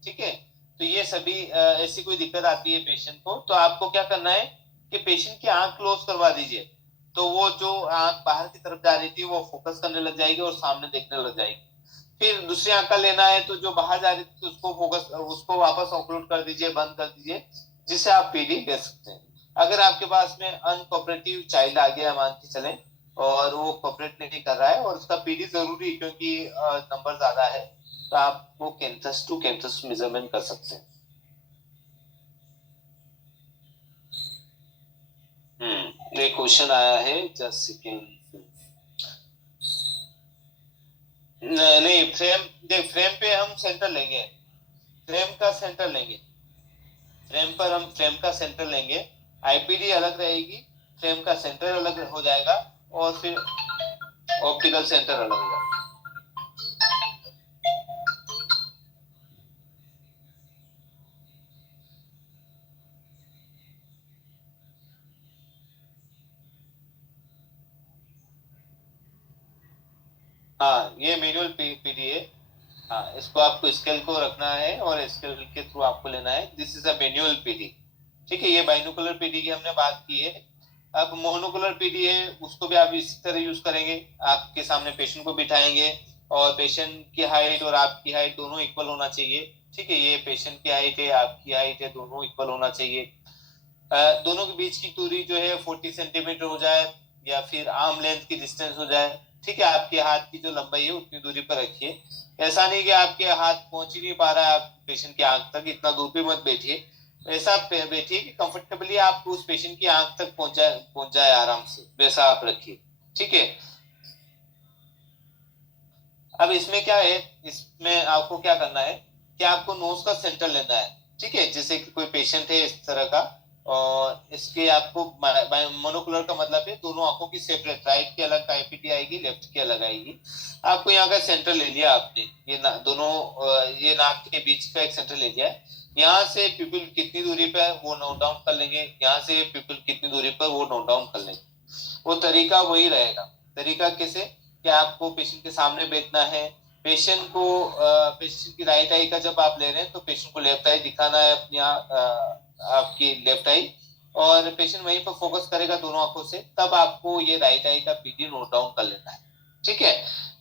ठीक है। तो ये सभी ऐसी कोई दिक्कत आती है पेशेंट को, तो आपको क्या करना है कि पेशेंट की आंख क्लोज करवा दीजिए। तो वो जो आंख बाहर की तरफ जा रही थी वो फोकस करने लग जाएगी और सामने देखने लग जाएगी। फिर दूसरी आंख का लेना है, तो जो बाहर जा रही थी उसको फोकस, उसको वापस ऑक्लूड कर दीजिए, बंद कर दीजिए, जिससे आप पीडी ले सकते हैं। अगर आपके पास में अनकोऑपरेटिव चाइल्ड आ गया मान के चलें, और वो कोऑपरेट नहीं कर रहा है और उसका पीडी जरूरी है क्योंकि नंबर ज्यादा है, तो आप वो कैंथस टू कैंथस मेजरमेंट कर सकते हैं। ये क्वेश्चन आया है, जस्ट सेकेंड। नहीं, फ्रेम देख, फ्रेम पे हम सेंटर लेंगे, फ्रेम का सेंटर लेंगे। फ्रेम पर हम फ्रेम का सेंटर लेंगे, आईपीडी अलग रहेगी, फ्रेम का सेंटर अलग हो जाएगा और फिर ऑप्टिकल सेंटर अलग हो जाएगा। हाँ, ये मैनुअल पीडी है। हाँ, इसको आपको स्केल को रखना है और स्केल के थ्रू आपको लेना है। This is a manual PD, ठीक है। ये बाइनोकुलर पीडी की हमने बात की है। अब मोनोकुलर पीडी है, उसको भी आप इसी तरह यूज करेंगे। आपके सामने पेशेंट को बिठाएंगे और पेशेंट की हाइट और आपकी हाइट दोनों इक्वल होना चाहिए, ठीक है। ये पेशेंट की हाइट है, आपकी हाइट है, दोनों इक्वल होना चाहिए। दोनों के बीच की दूरी जो है 40 सेंटीमीटर हो जाए या फिर आर्म लेंथ की डिस्टेंस हो जाए, ठीक है। आपके हाथ की जो लंबाई है उतनी दूरी पर रखिए। ऐसा नहीं कि आपके हाथ पहुंच ही नहीं पा रहा है आप पेशेंट की आंख तक, इतना दूर भी मत बैठिए। ऐसा बैठिए कि कंफर्टेबली आप उस पेशेंट की आंख तक पहुंच जाए आराम से, वैसा आप रखिए, ठीक है। अब इसमें क्या है, इसमें आपको क्या करना है कि आपको नोज का सेंटर लेना है, ठीक है। जैसे कि कोई पेशेंट है इस तरह का, और इसके आपको मोनोकुलर का मतलब है दोनों आंखों की सेपरेट, राइट की अलग आईपीटी आएगी, लेफ्ट की अलग आएगी। आपको यहाँ का सेंटर ले लिया आपने, ये दोनों ये नाक के बीच का एक सेंटर ले लिया है। यहाँ से पीपल कितनी दूरी पे है वो नोट डाउन कर लेंगे, यहाँ से पीपल कितनी दूरी पर वो नोट डाउन कर लेंगे। वो तरीका वही रहेगा। तरीका कैसे, कि आपको पेशेंट के सामने बैठना है, पेशेंट की राइट आई का जब आप ले रहे हैं तो पेशेंट को लेफ्ट आई दिखाना है अपनी आपकी लेफ्ट आई, और पेशेंट वहीं पर फोकस करेगा दोनों आंखों से, तब आपको ये राइट आई का पीडी नोट डाउन कर लेना है। ठीक है।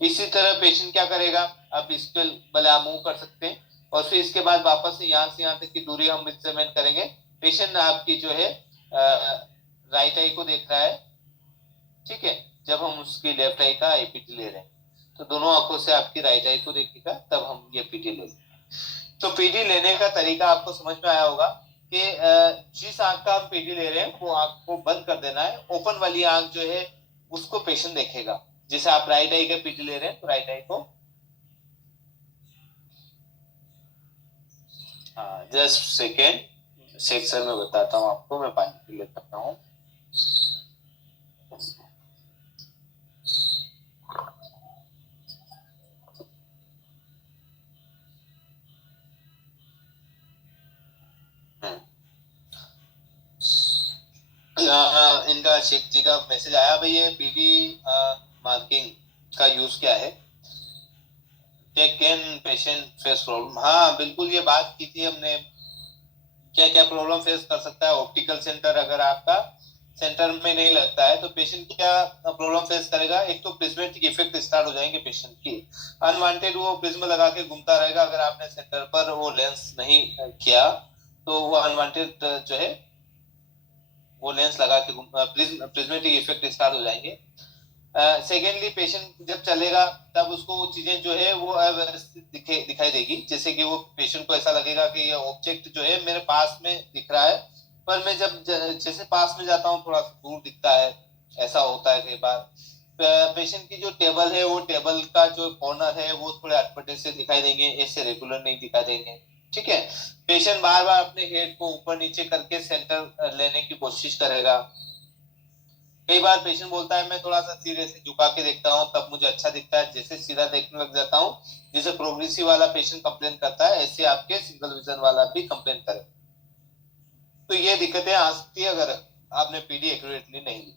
इसी तरह पेशेंट क्या करेगा, आप इसके भले आप मूव कर सकते हैं, और फिर इसके बाद वापस से यहाँ तक की दूरी हम मेजरमेंट करेंगे। पेशेंट आपकी जो है राइट आई को देख रहा है, ठीक है, जब हम उसकी लेफ्ट आई का आईपीटी ले रहे हैं, तो दोनों आंखों से आपकी राइट आई को देखेगा, तब हम ये पीटी ले लेंगे। तो पीटी लेने का तरीका आपको समझ में आया होगा कि जिस आंख का हम पीटी ले रहे हैं वो आंख को बंद कर देना है, ओपन वाली आंख जो है उसको पेशेंट देखेगा। जैसे आप राइट आई का पीटी ले रहे हैं तो राइट आई को, हाँ जस्ट सेकेंड, सेक्शन में बताता हूँ आपको, मैं पानी पी लेता हूँ। इनका शेख जी का मैसेज आया, भाई ये पीडी मार्किंग का यूज क्या है, कैन पेशेंट फेस प्रॉब्लम। हाँ बिल्कुल, ये बात की थी हमने, क्या क्या प्रॉब्लम फेस कर सकता है ऑप्टिकल सेंटर अगर आपका सेंटर में नहीं लगता है, तो पेशेंट क्या प्रॉब्लम फेस करेगा। एक तो प्रिज्मेटिक इफेक्ट स्टार्ट हो जाएंगे पेशेंट की, अनवांटेड वो प्रिज्म लगा के घूमता रहेगा, अगर आपने सेंटर पर वो लेंस नहीं किया तो वो अनवांटेड जो है वो लेंस लगा के प्रिज्मेटिक इफेक्ट स्टार्ट हो जाएंगे। सेकेंडली पेशेंट जब चलेगा तब उसको वो चीजें जो है वो अव्यवस्थित दिखाई देगी, जैसे कि वो पेशेंट को ऐसा लगेगा कि ये ऑब्जेक्ट जो है मेरे पास में दिख रहा है, पर मैं जब जैसे पास में जाता हूँ थोड़ा दूर दिखता है, ऐसा होता है कई बार। पेशेंट की जो टेबल है वो टेबल का जो कॉर्नर है वो थोड़े अटपटे से दिखाई देंगे, ऐसे रेगुलर नहीं दिखाई देंगे। ठीक है। पेशेंट बार बार अपने हेड को ऊपर नीचे करके सेंटर लेने की कोशिश करेगा। कई बार पेशेंट बोलता है मैं थोड़ा सा सीधे से झुका के देखता हूँ तब मुझे अच्छा दिखता है, जैसे सीधा देखने लग जाता हूँ, जैसे प्रोग्रेसिव वाला पेशेंट कंप्लेन करता है ऐसे आपके सिंगल विजन वाला भी कंप्लेन करे। तो ये दिक्कतें आ सकती है अगर आपने पीडी एक्यूरेटली नहीं ली।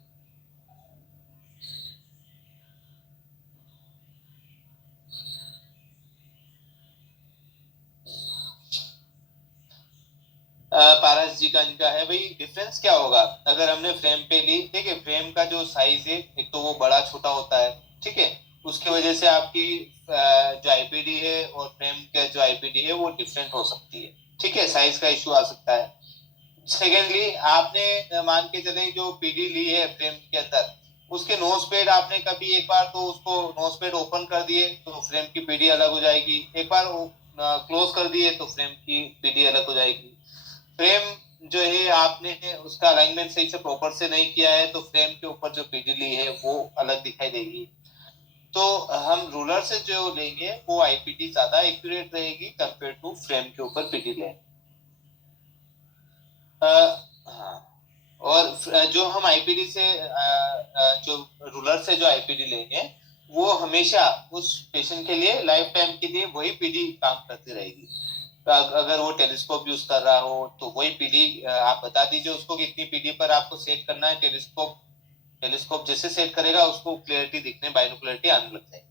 पारस जी का इनका है, भाई डिफरेंस क्या होगा अगर हमने फ्रेम पे ली। देखिए फ्रेम का जो साइज है एक तो वो बड़ा छोटा होता है, ठीक है, उसकी वजह से आपकी जो आईपीडी है और फ्रेम का जो आईपीडी है वो डिफरेंट हो सकती है, ठीक है, साइज का इश्यू आ सकता है। सेकेंडली आपने मान के चले जो पीडी ली है फ्रेम के अंदर, उसके नोज पेड आपने कभी एक बार तो उसको नोज पेड ओपन कर दिए तो फ्रेम की पीडी अलग हो जाएगी, एक बार क्लोज कर दिए तो फ्रेम की पीडी अलग हो जाएगी। फ्रेम जो है आपने उसका अलाइनमेंट सही से प्रॉपर से नहीं किया है तो फ्रेम के ऊपर जो पीडी ली है वो अलग दिखाई देगी। तो हम रूलर से जो लेंगे वो आईपीडी ज्यादा एक्यूरेट रहेगी कंपेयर टू फ्रेम के ऊपर पीडी लें। हाँ, और जो हम आईपीडी से जो रूलर से जो आईपीडी लेंगे वो हमेशा उस पेशेंट के लिए लाइफ टाइम के लिए वही पीडी काम करती रहेगी। तो अगर वो टेलीस्कोप यूज कर रहा हो तो वही पीडी आप बता दीजिए उसको कितनी पीडी पर आपको सेट करना है। टेलीस्कोप टेलीस्कोप जैसे सेट करेगा उसको क्लियरिटी दिखने, बाइनोकुलरिटी आने लग जाएगी।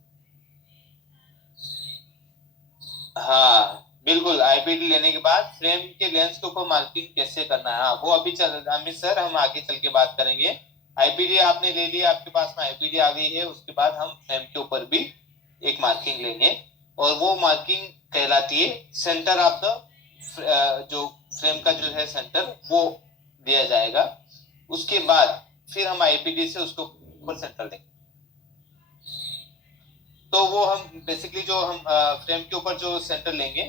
हाँ बिल्कुल, आईपीडी लेने के बाद फ्रेम के लेंस के ऊपर मार्किंग कैसे करना है, हाँ वो अभी चल अमित सर हम आगे चल के बात करेंगे। आईपीडी आपने ले लिया, आपके पास में आईपीडी आ गई है, उसके बाद हम फ्रेम के ऊपर भी एक मार्किंग लेंगे, और वो मार्किंग कहलाती है सेंटर ऑफ द जो फ्रेम का जो है सेंटर वो दिया जाएगा। उसके बाद फिर हम आईपीडी से उसको ऊपर सेंटर देंगे। तो वो हम बेसिकली जो हम फ्रेम के ऊपर जो सेंटर लेंगे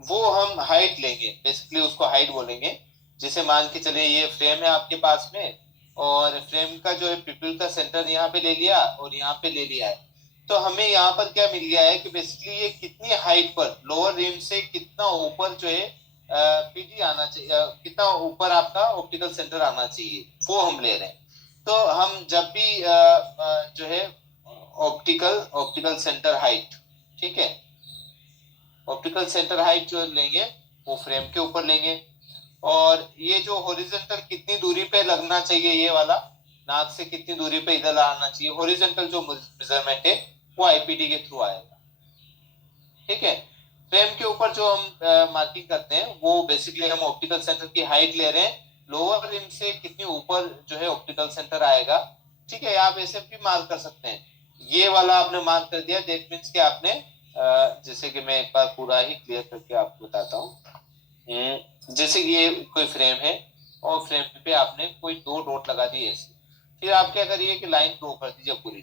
वो हम हाइट लेंगे, बेसिकली उसको हाइट बोलेंगे। जैसे मान के चलिए ये फ्रेम है आपके पास में, और फ्रेम का जो है पिपल का सेंटर यहाँ पे ले लिया और यहाँ पे ले लिया है, तो हमें यहाँ पर क्या मिल गया है कि बेसिकली ये कितनी हाइट पर लोअर रिम से कितना ऊपर जो है पीडी आना चाहिए, कितना ऊपर आपका ऑप्टिकल सेंटर आना चाहिए वो हम ले रहे हैं। तो हम जब भी जो है ऑप्टिकल ऑप्टिकल सेंटर हाइट, ठीक है, ऑप्टिकल सेंटर हाइट जो लेंगे वो फ्रेम के ऊपर लेंगे, और ये जो हॉरिजॉन्टल कितनी दूरी पे लगना चाहिए, ये वाला नाक से कितनी दूरी पे इधर आना चाहिए, हॉरिजॉन्टल जो मेजरमेंट है वो आईपीडी के थ्रू आएगा। ठीक है, फ्रेम के ऊपर जो हम मार्किंग करते हैं वो बेसिकली हम ऑप्टिकल सेंटर की हाइट ले रहे हैं, लोअर रिम से कितनी ऊपर जो है ऑप्टिकल सेंटर आएगा। ठीक है, आप ऐसे भी मार्क कर सकते हैं। ये वाला आपने मार्क कर दिया, दैट मीन्स कि आपने जैसे कि मैं एक बार पूरा ही क्लियर करके आपको बताता हूँ। जैसे कि ये कोई फ्रेम है और फ्रेम पे आपने कोई दो डॉट लगा दिए ऐसे, फिर आप क्या करिए कि लाइन ड्रॉ कर दीजिए पूरी।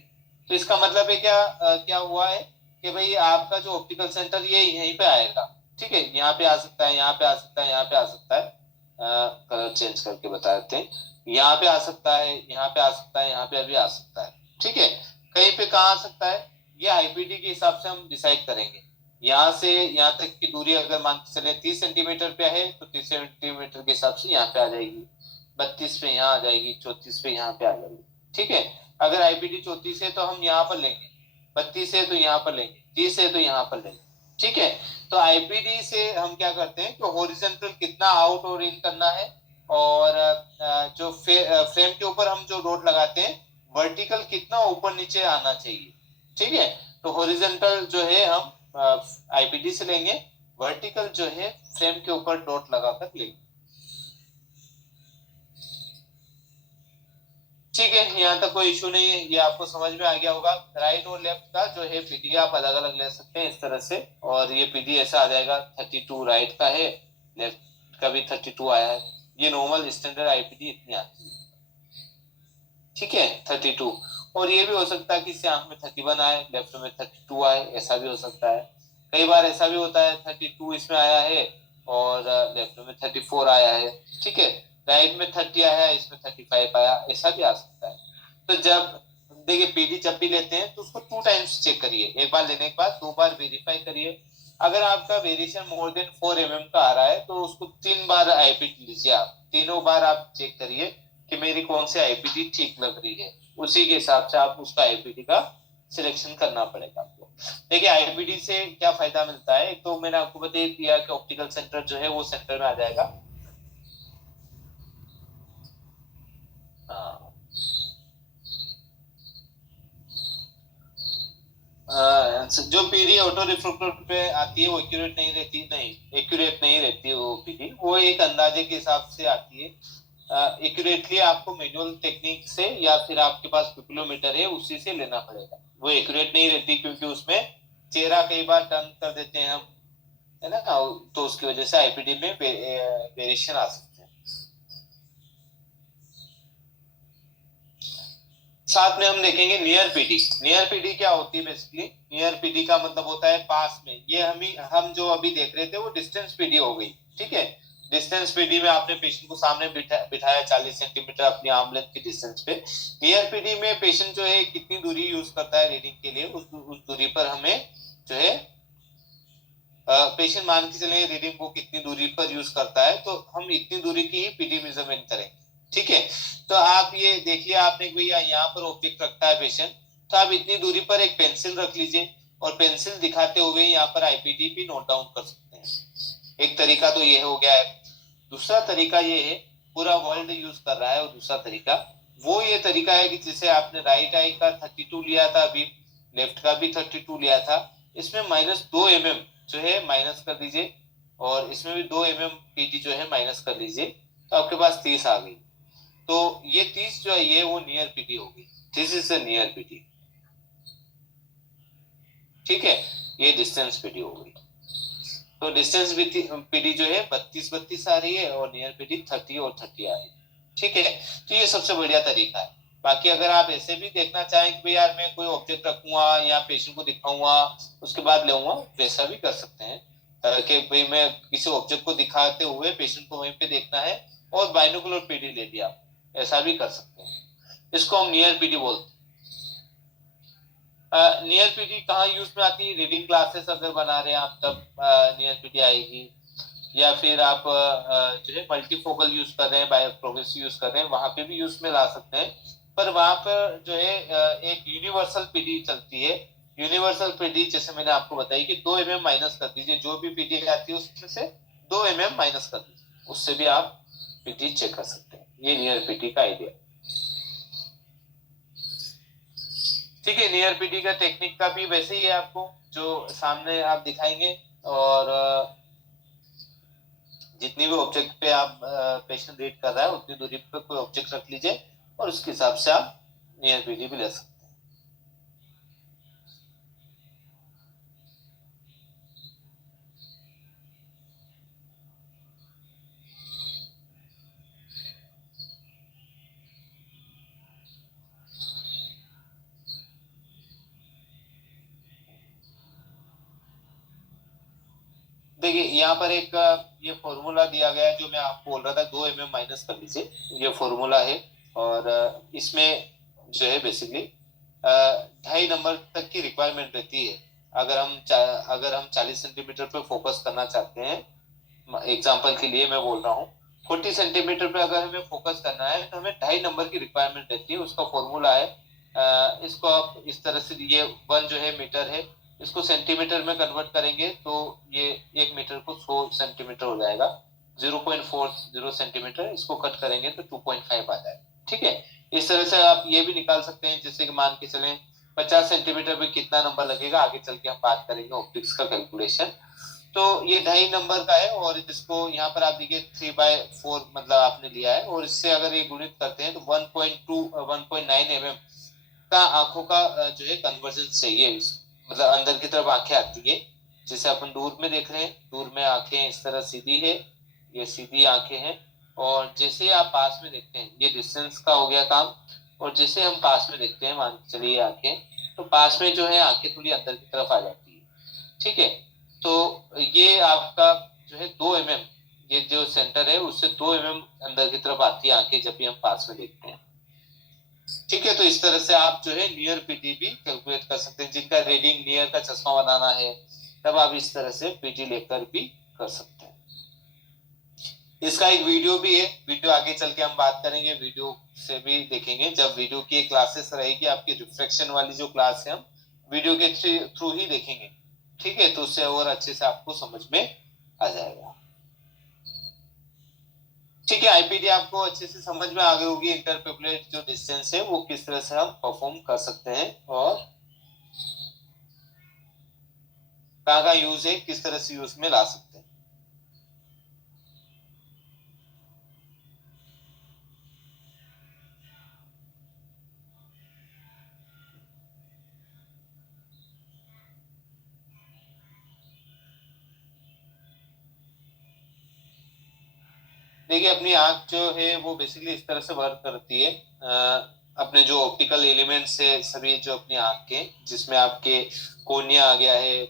तो इसका मतलब है क्या, क्या हुआ है कि भाई आपका जो ऑप्टिकल सेंटर ये यहीं पे आएगा। ठीक है, यहाँ पे आ सकता है, यहाँ पे आ सकता है, यहाँ पे आ सकता है, कलर चेंज करके बता देते हैं, यहाँ पे आ सकता है, यहाँ पे आ सकता है, यहाँ पे अभी आ सकता है। ठीक है, कहीं पे कहाँ आ सकता है ये आईपीडी के हिसाब से हम डिसाइड करेंगे। यहाँ से यहाँ तक की दूरी अगर मान के चले 30 सेंटीमीटर पे है तो 30 सेंटीमीटर के हिसाब से यहाँ पे आ जाएगी, 32 पे यहाँ आ जाएगी, 34 पे यहाँ पे आ जाएगी। ठीक है, अगर आईपीडी 34 है तो हम यहाँ पर लेंगे, 32 है तो यहाँ पर लेंगे, 30 है तो यहाँ पर लेंगे। ठीक है, तो आईपीडी से हम क्या करते हैं कि हॉरिजॉन्टल कितना आउट और इन करना है, और जो फ्रेम के ऊपर हम जो रोड लगाते हैं वर्टिकल कितना ऊपर नीचे आना चाहिए। ठीक है, तो हॉरिजॉन्टल जो है हम आईपीडी से लेंगे, वर्टिकल जो है फ्रेम के ऊपर डॉट लगाकर लेंगे। ठीक है, यहाँ तक कोई इशू नहीं है, ये आपको समझ में आ गया होगा। राइट और लेफ्ट का जो है पीडी आप अलग अलग ले सकते हैं इस तरह से, और ये पीडी ऐसा आ जाएगा 32 राइट का है, लेफ्ट का भी 32 आया है। ये नॉर्मल स्टैंडर्ड आईपीडी इतनी आती है। ठीक है, 32। और ये भी हो सकता है कि इससे आंख में 31 आए, लेफ्ट में 32 आए, ऐसा भी हो सकता है। कई बार ऐसा भी होता है 32 इसमें आया है और लेफ्ट में 34 आया है। ठीक है, राइट में 30 आया है, इसमें 35 आया, ऐसा भी आ सकता है। तो जब देखिए पीडी जब भी लेते हैं तो उसको 2 टाइम्स चेक करिए, एक बार लेने के बाद 2 बार वेरीफाई करिए। अगर आपका वेरिएशन मोर देन 4 mm का आ रहा है तो उसको 3 बार आईपीडी लीजिए, आप तीनों बार आप चेक करिए कि मेरी कौन सी आईपीडी ठीक लग रही है, उसी के हिसाब से आप उसका आईपीडी का सिलेक्शन करना पड़ेगा आपको। देखिए आईपीडी से क्या फायदा मिलता है, एक तो मैंने आपको बता दिया कि ऑप्टिकल सेंटर जो है वो सेंटर में आ जाएगा। हाँ, जो पीडी ऑटो रिफ्लेक्टर पे आती है वो एक्यूरेट नहीं रहती, नहीं एक्यूरेट नहीं रहती वो पीडी, वो एक अंदाजे के हिसाब से आती है। एक्यूरेटली आपको मैनुअल टेक्निक से या फिर आपके पास पिक्लोमीटर है उसी से लेना पड़ेगा, वो एक्यूरेट नहीं रहती क्योंकि उसमें चेहरा कई बार टर्न कर देते हैं हम, है ना, तो उसकी वजह से आईपीडी में वेरिएशन आ सकते हैं। साथ में हम देखेंगे नियर पीडी। नियर पीडी क्या होती है, बेसिकली नियर पीडी का मतलब होता है पास में। ये हम जो अभी देख रहे थे वो डिस्टेंस पीडी हो गई। ठीक है, डिस्टेंस पीडी में आपने पेशेंट को सामने बिठाया 40 सेंटीमीटर अपनी आर्म लेंथ की डिस्टेंस पे। नियर पीडी में पेशेंट जो है कितनी दूरी यूज करता है रीडिंग के लिए, उस दूरी पर हमें जो है पेशेंट मान के चले रीडिंग को कितनी दूरी पर यूज करता है तो हम इतनी दूरी की ही पीडी मेजरमेंट करेंगे। ठीक है, तो आप ये देखिए, आपने भैया यहाँ पर ऑब्जेक्ट रखता है पेशेंट, तो आप इतनी दूरी पर एक पेंसिल रख लीजिए और पेंसिल दिखाते हुए यहाँ पर आईपीडी भी नोट डाउन कर सकते हैं। एक तरीका तो ये हो गया है। दूसरा तरीका ये है, पूरा वर्ल्ड यूज कर रहा है, और दूसरा तरीका वो ये तरीका है कि जैसे आपने राइट आई का 32 लिया था, अभी लेफ्ट का भी 32 लिया था, इसमें -2 mm जो है माइनस कर दीजिए, और इसमें भी 2 mm पीडी जो है माइनस कर लीजिए, तो आपके पास 30 आ गई। तो ये 30 जो है ये वो नियर पीडी होगी, this is the near PD. ठीक है, ये डिस्टेंस पीडी हो गई। तो डिस्टेंस पीडी जो है 32 आ रही है और नियर पीडी 30 और 30 आ रही है। ठीक है, तो ये सबसे बढ़िया तरीका है। बाकी अगर आप ऐसे भी देखना चाहें कि भाई यार मैं कोई ऑब्जेक्ट रखूंगा या पेशेंट को दिखाऊंगा उसके बाद लेऊंगा, वैसा भी कर सकते हैं कि भाई मैं किसी ऑब्जेक्ट को दिखाते हुए पेशेंट को वहीं पे देखना है और बाइनोकुलर पीडी ले लिया, ऐसा भी कर सकते हैं। इसको हम नियर पीडी बोलते हैं। नियर पीडी कहाँ यूज में आती है, रीडिंग क्लासेस अगर बना रहे हैं आप तब नियर पीडी आएगी, या फिर आप जो है मल्टीफोकल यूज कर रहे हैं, बायो प्रोग्रेसिव यूज कर रहे हैं, वहां पे भी यूज में ला सकते हैं। पर वहां पर जो है एक यूनिवर्सल पीडी चलती है। यूनिवर्सल पीडी जैसे मैंने आपको बताई कि 2 mm माइनस कर दीजिए, जो भी पीडी आती है उसमें से 2 mm माइनस कर दीजिए, उससे भी आप पीडी चेक कर सकते हैं। ये नियर पीडी का आइडिया। ठीक है, नियर पीटी का टेक्निक का भी वैसे ही है, आपको जो सामने आप दिखाएंगे, और जितनी भी ऑब्जेक्ट पे आप पेशेंट रीड कर रहा है उतनी दूरी पे कोई ऑब्जेक्ट रख लीजिए और उसके हिसाब से आप नियर पीटी भी ले सकते हैं। देखिए यहाँ पर एक ये फॉर्मूला दिया गया है जो मैं आपको बोल रहा था, 2 mm माइनस कर लीजिए, ये फॉर्मूला है। और इसमें जो है बेसिकली 2.5 नंबर तक की रिक्वायरमेंट रहती है। अगर हम 40 सेंटीमीटर पे फोकस करना चाहते हैं, एग्जाम्पल के लिए मैं बोल रहा हूँ, 40 सेंटीमीटर पे अगर हमें फोकस करना है तो हमें 2.5 नंबर की रिक्वायरमेंट रहती है। उसका फॉर्मूला है, इसको आप इस तरह से, ये 1 जो है मीटर है, इसको सेंटीमीटर में कन्वर्ट करेंगे तो ये 1 मीटर को 100 सेंटीमीटर हो जाएगा। 0.40 सेंटीमीटर इसको कट करेंगे तो 2.5 आ जाएगा। ठीक है, इस तरह से आप ये भी निकाल सकते हैं, जैसे कि मान के चलें 50 सेंटीमीटर पे कितना नंबर लगेगा, आगे चल के हम बात करेंगे ऑप्टिक्स का कैलकुलेशन। तो ये 2.5 नंबर का है, और इसको यहाँ पर आप देखिए 3/4 मतलब आपने लिया है, और इससे अगर ये गुणित करते हैं तो 1.9 mm का आंखों का जो है कन्वर्जन चाहिए, मतलब अंदर की तरफ आंखें आती है। जैसे अपन दूर में देख रहे हैं, दूर में आंखें इस तरह सीधी है, ये सीधी आंखें हैं। और जैसे ही आप पास में देखते हैं, ये डिस्टेंस का हो गया काम, और जैसे हम पास में देखते हैं, मान के चलिए आंखें, तो पास में जो है आंखें थोड़ी अंदर की तरफ आ जाती है। ठीक है, तो ये आपका जो है 2 mm, ये जो सेंटर है उससे 2 mm अंदर की तरफ आती है आंखें जब भी हम पास में देखते हैं। ठीक है, तो इस तरह से आप जो है नियर पीटी भी कैलकुलेट कर सकते हैं। जिनका रीडिंग नियर का चश्मा बनाना है तब आप इस तरह से पीटी लेकर भी कर सकते हैं। इसका एक वीडियो भी है, वीडियो आगे चल के हम बात करेंगे, वीडियो से भी देखेंगे। जब वीडियो की क्लासेस रहेगी आपकी रिफ्लेक्शन वाली जो क्लास है, हम वीडियो के थ्रू ही देखेंगे। ठीक है, तो उससे और अच्छे से आपको समझ में आ जाएगा। ठीक है, आईपीडी आपको अच्छे से समझ में आ गई होगी, इंटरपेपुलर जो डिस्टेंस है वो किस तरह से हम परफॉर्म कर सकते हैं, और कहाँ का यूज है, किस तरह से यूज में ला सकते हैं। देखिए अपनी आंख जो है वो बेसिकली इस तरह से वर्क करती है। अपने जो ऑप्टिकल एलिमेंट्स है सभी, जो अपनी आंख के, जिसमें आपके कोर्निया आ गया है,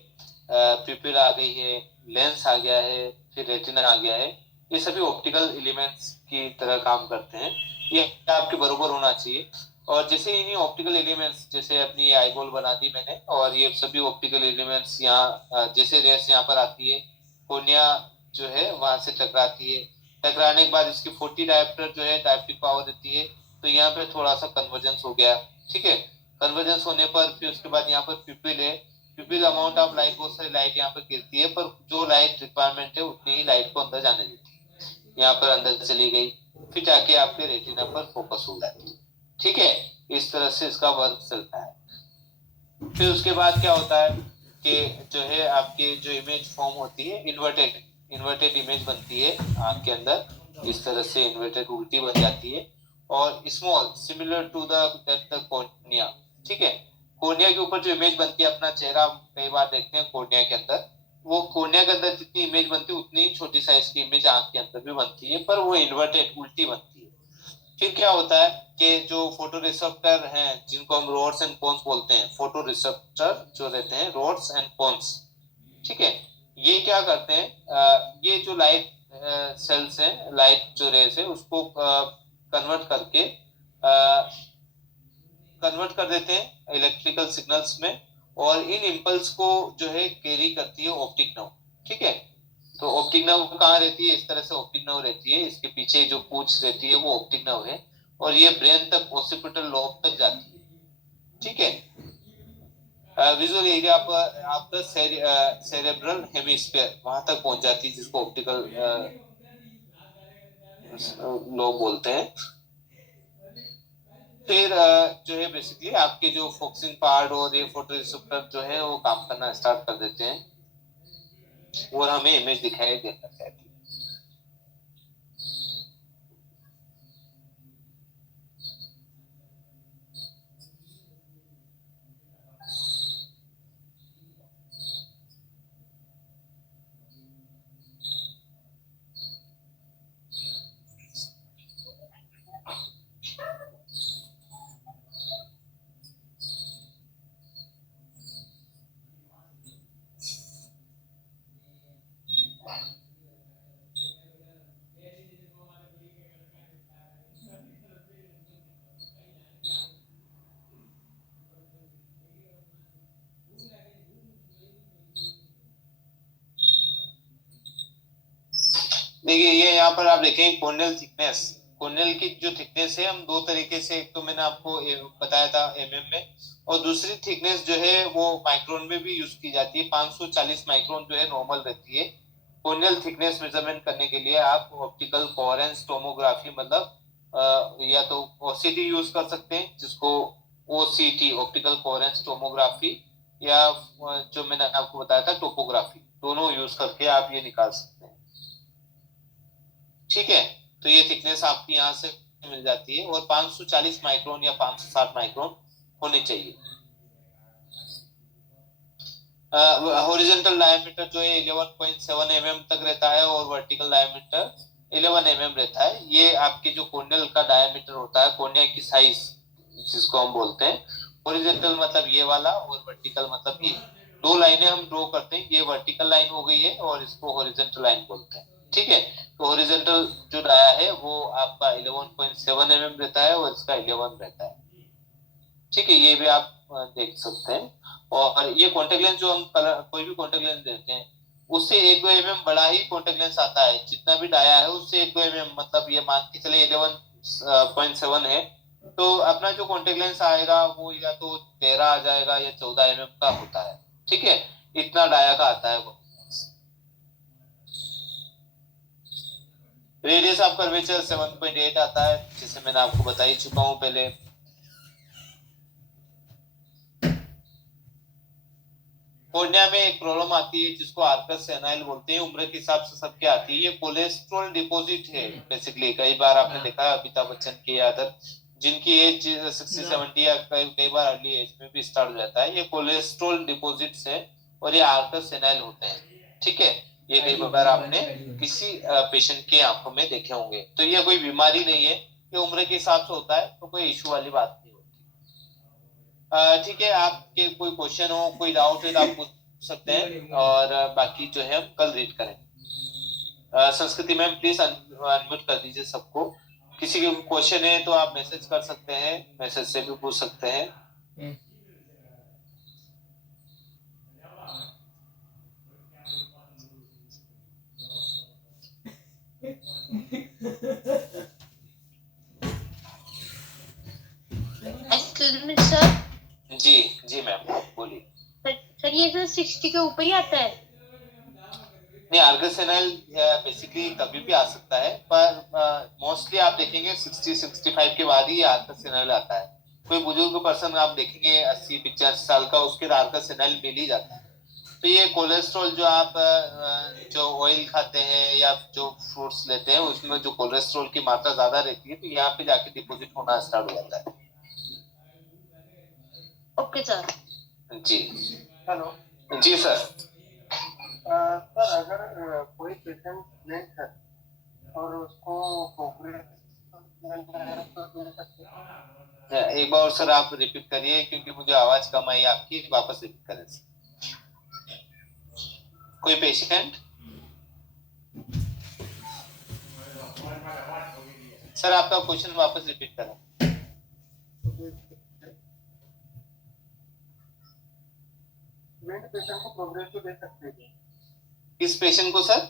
प्यूपिल आ गई है, लेंस आ गया है, फिर रेटिना आ गया है, ये सभी ऑप्टिकल एलिमेंट्स की तरह काम करते हैं। ये आपके बरोबर होना चाहिए। और जैसे इन्हीं ऑप्टिकल एलिमेंट्स, जैसे अपनी ये आई बॉल बना दी मैंने, और ये सभी ऑप्टिकल एलिमेंट्स यहाँ जैसे रेस यहाँ पर आती है, कोर्निया जो है वहां से टकराती है, टकराने के बाद इसकी 40 डायोप्टर जो है डायोप्टिक पावर देती है, तो यहाँ पे थोड़ा सा कन्वर्जेंस हो गया। ठीक है, कन्वर्जेंस होने पर फिर उसके बाद यहाँ पर पिपिल है, पिपिल अमाउंट ऑफ लाइट, बहुत सारी लाइट यहाँ पर गिरती है, पर जो लाइट रिक्वायरमेंट है उतनी ही लाइट को अंदर जाने देती है, यहाँ पर अंदर चली गई, फिर जाके आपके रेटिना पर फोकस हो जाती है। ठीक है, इस तरह से इसका वर्क चलता है। फिर उसके बाद क्या होता है कि जो है आपकी जो इमेज फॉर्म होती है, इन्वर्टेड इन्वर्टेड इमेज बनती है आंख के अंदर, इस तरह से इन्वर्टेड उल्टी बन जाती है, और small similar to the cornea. ठीक है, कॉर्निया के ऊपर जो इमेज बनती है, अपना चेहरा कई बार देखते हैं कॉर्निया के अंदर, वो कॉर्निया के अंदर जितनी इमेज बनती है उतनी ही छोटी साइज की इमेज आंख के अंदर भी बनती है, पर वो इन्वर्टेड उल्टी बनती है। फिर क्या होता है कि जो फोटो रिसेप्टर हैं, जिनको हम रोड्स एंड कोन्स बोलते हैं, फोटो रिसेप्टर जो रहते हैं, रोड्स एंड कोन्स, ठीक है, ये क्या करते हैं, ये जो लाइट सेल्स हैं, लाइट जो रेस है उसको कन्वर्ट करके कन्वर्ट कर देते हैं इलेक्ट्रिकल सिग्नल्स में, और इन इम्पल्स को जो है कैरी करती है ऑप्टिक नर्व। ठीक है, तो ऑप्टिक नर्व कहाँ रहती है, इस तरह से ऑप्टिक नर्व रहती है, इसके पीछे जो पूंछ रहती है वो ऑप्टिक नर्व है, और ये ब्रेन तक, ऑसिपिटल लोब तक जाती है। ठीक है, विजुअल एरिया आपका सेरेब्रल हेमिस्फीयर वहां तक पहुंच जाती है, जिसको ऑप्टिकल लोब बोलते हैं। फिर जो है बेसिकली आपके जो फोकसिंग पार्ट और ये फोटो रिसेप्टर जो है वो काम करना स्टार्ट कर देते हैं और हमें इमेज दिखाई देता है। देखिए ये यहाँ पर आप देखें कॉर्नियल थिकनेस, कॉर्नियल की जो थिकनेस है हम दो तरीके से, एक तो मैंने आपको बताया था में, और दूसरी थिकनेस जो है वो माइक्रोन में भी यूज की जाती है। 540 माइक्रोन जो है नॉर्मल रहती है। कॉर्नियल थिकनेस मेजरमेंट करने के लिए आप ऑप्टिकल कोहेरेंस टोमोग्राफी मतलब या तो ओसीटी यूज कर सकते हैं, जिसको ओसीटी ऑप्टिकल कोहेरेंस टोमोग्राफी, या जो मैंने आपको बताया था टोपोग्राफी, दोनों यूज करके आप ये निकाल सकते हैं। ठीक है, तो ये थिकनेस आपकी यहाँ से मिल जाती है और 540 माइक्रोन या 560 माइक्रोन होनी चाहिए। हॉरिजॉन्टल डायमीटर जो है 11.7 mm तक रहता है और वर्टिकल डायमीटर 11 mm रहता है। ये आपके जो कॉर्नियल का डायमीटर होता है, कॉर्निया की साइज जिसको हम बोलते हैं। हॉरिजॉन्टल मतलब ये वाला और वर्टिकल मतलब ये, दो लाइनें हम ड्रॉ करते हैं, ये वर्टिकल लाइन हो गई है और इसको हॉरिजॉन्टल लाइन बोलते हैं। ठीक है, तो हॉरिजॉन्टल जो डाया है वो आपका 11.7 mm रहता है और इसका 11 रहता है। ठीक है, ये भी आप देख सकते हैं। और ये कॉन्टेक्ट लेंस जो हम कलर कोई भी कॉन्टेक्ट लेंस देते हैं उससे 1-2 mm बड़ा ही कॉन्टेक्ट लेंस आता है। जितना भी डाया है उससे 1-2 mm, मतलब ये मान के चले 11.7 है, तो अपना जो कॉन्टेक्ट लेंस आएगा वो या तो 13 आ जाएगा या 14 mm का होता है। ठीक है, इतना डाया का आता है वो। रेडियस ऑफ कर्वेचर 7.8 आता है, जिसे मैंने आपको बता ही चुका हूँ पहले। कॉर्निया में एक प्रॉब्लम आती है जिसको आर्कस सेनाइल बोलते हैं, उम्र के हिसाब से सबके आती है। ये कोलेस्ट्रॉल डिपॉजिट है बेसिकली। कई बार आपने देखा है अमिताभ बच्चन की अदर जिनकी एज 60-70 या कई बार अर्ली एज में भी स्टार्ट हो जाता है, ये कोलेस्ट्रॉल डिपॉजिट्स है और ये आर्कस सेनाइल होते हैं। ठीक है, ये कई बार आपने किसी पेशेंट के आंखों में देखे होंगे। तो ये कोई बीमारी नहीं है, ये उम्र के हिसाब से होता है, तो कोई इशू वाली बात नहीं होती। ठीक है, आपके कोई क्वेश्चन हो, कोई डाउट है तो आप पूछ सकते हैं, और बाकी जो है हम कल रीड करेंगे। संस्कृति मैम प्लीज अनम्यूट कर दीजिए सबको। किसी के क्वेश्चन है तो आप मैसेज कर सकते हैं, मैसेज से भी पूछ सकते हैं। Excuse me sir. जी जी मैम बोलिए। सर ये तो 60 के ऊपर ही आता है? नहीं, आर्गस सेनाइल बेसिकली कभी भी आ सकता है, पर मोस्टली आप देखेंगे 60-65 के बाद ही आर्गस सेनाइल आता है। कोई बुजुर्ग पर्सन आप देखेंगे 80-85 साल का, उसके आर्गस सेनाइल मिल ही जाता है। तो ये कोलेस्ट्रॉल जो आप जो ऑयल खाते हैं या जो फ्रूट्स लेते हैं उसमें जो कोलेस्ट्रॉल की मात्रा ज्यादा रहती है, तो यहाँ पे जाके डिपोजिट होना स्टार्ट हो जाता है। Okay sir. जी हेलो जी सर। सर, अगर कोई पेशेंट लेट है और उसको प्रोग्रेस तो दे सकते हैं? एक बार सर आप रिपीट करिए, क्योंकि मुझे आवाज कम आई आपकी, वापस रिपीट करें। कोई पेशेंट सर आपका क्वेश्चन वापस रिपीट करें। पेशेंट को प्रोग्रेस तो दे सकते हैं? किस पेशेंट को सर?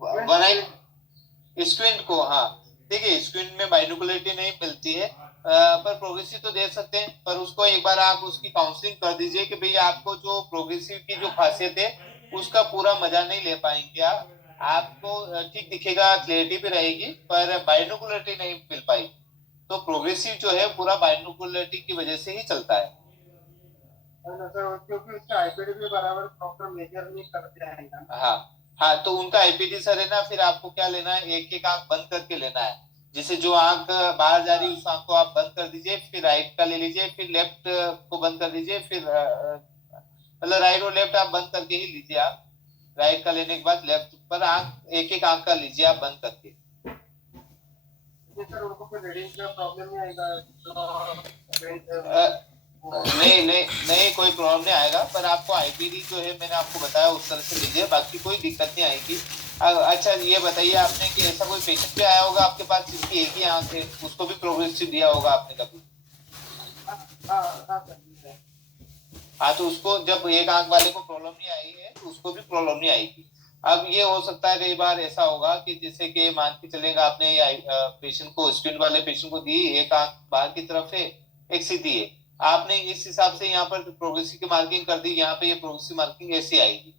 वन आई स्क्विंट को? हाँ, देखिए स्क्विंट में बाइनोकुलरिटी नहीं मिलती है, पर प्रोग्रेसिव तो दे सकते हैं। पर उसको एक बार आप उसकी काउंसलिंग कर दीजिए कि भाई आपको जो प्रोग्रेसिव की जो खासियत है उसका पूरा मजा नहीं ले पाएंगे आप। आपको ठीक दिखेगा, क्लियरिटी भी रहेगी, पर बाइनोकुलरिटी नहीं मिल पाएगी। तो प्रोग्रेसिव जो है पूरा बाइनोकुलरिटी की वजह से ही चलता है। सर क्योंकि उसका आईपीडी भी बराबर प्रॉपर मेजर नहीं करते हैं ना। हाँ हाँ, तो उनका आईपीडी सर है ना, फिर आपको क्या लेना है, एक एक आंख बंद करके लेना है। जैसे जो आंख बाहर जा रही है उस आंख को आप बंद कर दीजिए, फिर राइट का ले लीजिए, फिर लेफ्ट को बंद कर दीजिए, फिर मतलब राइट और लेफ्ट आप बंद करके ही लीजिए आप। राइट का लेने के बाद लेफ्ट पर आंख, एक एक आंख का लीजिए आप बंद करके। जी सर, उनको कोई रीडिंग का प्रॉब्लम नहीं आएगा नहीं नहीं नहीं, कोई प्रॉब्लम नहीं आएगा, पर आपको आईपीडी जो है मैंने आपको बताया उस तरह से लीजिए, बाकी कोई दिक्कत नहीं आएगी। अच्छा ये बताइए आपने कि ऐसा कोई पेशेंट भी आया होगा आपके पास जिसकी एक ही आंख है, उसको भी प्रोग्रेसिव दिया होगा आपने कभी? हाँ, तो उसको जब एक आंख वाले को प्रॉब्लम नहीं आई है तो उसको भी प्रॉब्लम नहीं आएगी। अब ये हो सकता है कई बार ऐसा होगा कि जैसे कि मान के चलेगा आपने पेशेंट को, स्क्वीड वाले पेशेंट को दी, एक आंख बाहर की तरफ है एक सीधी है, आपने इस हिसाब से यहाँ पर प्रोग्रेसिव की मार्किंग कर दी, यहाँ पे ये प्रोग्रेसिव मार्किंग ऐसी आएगी।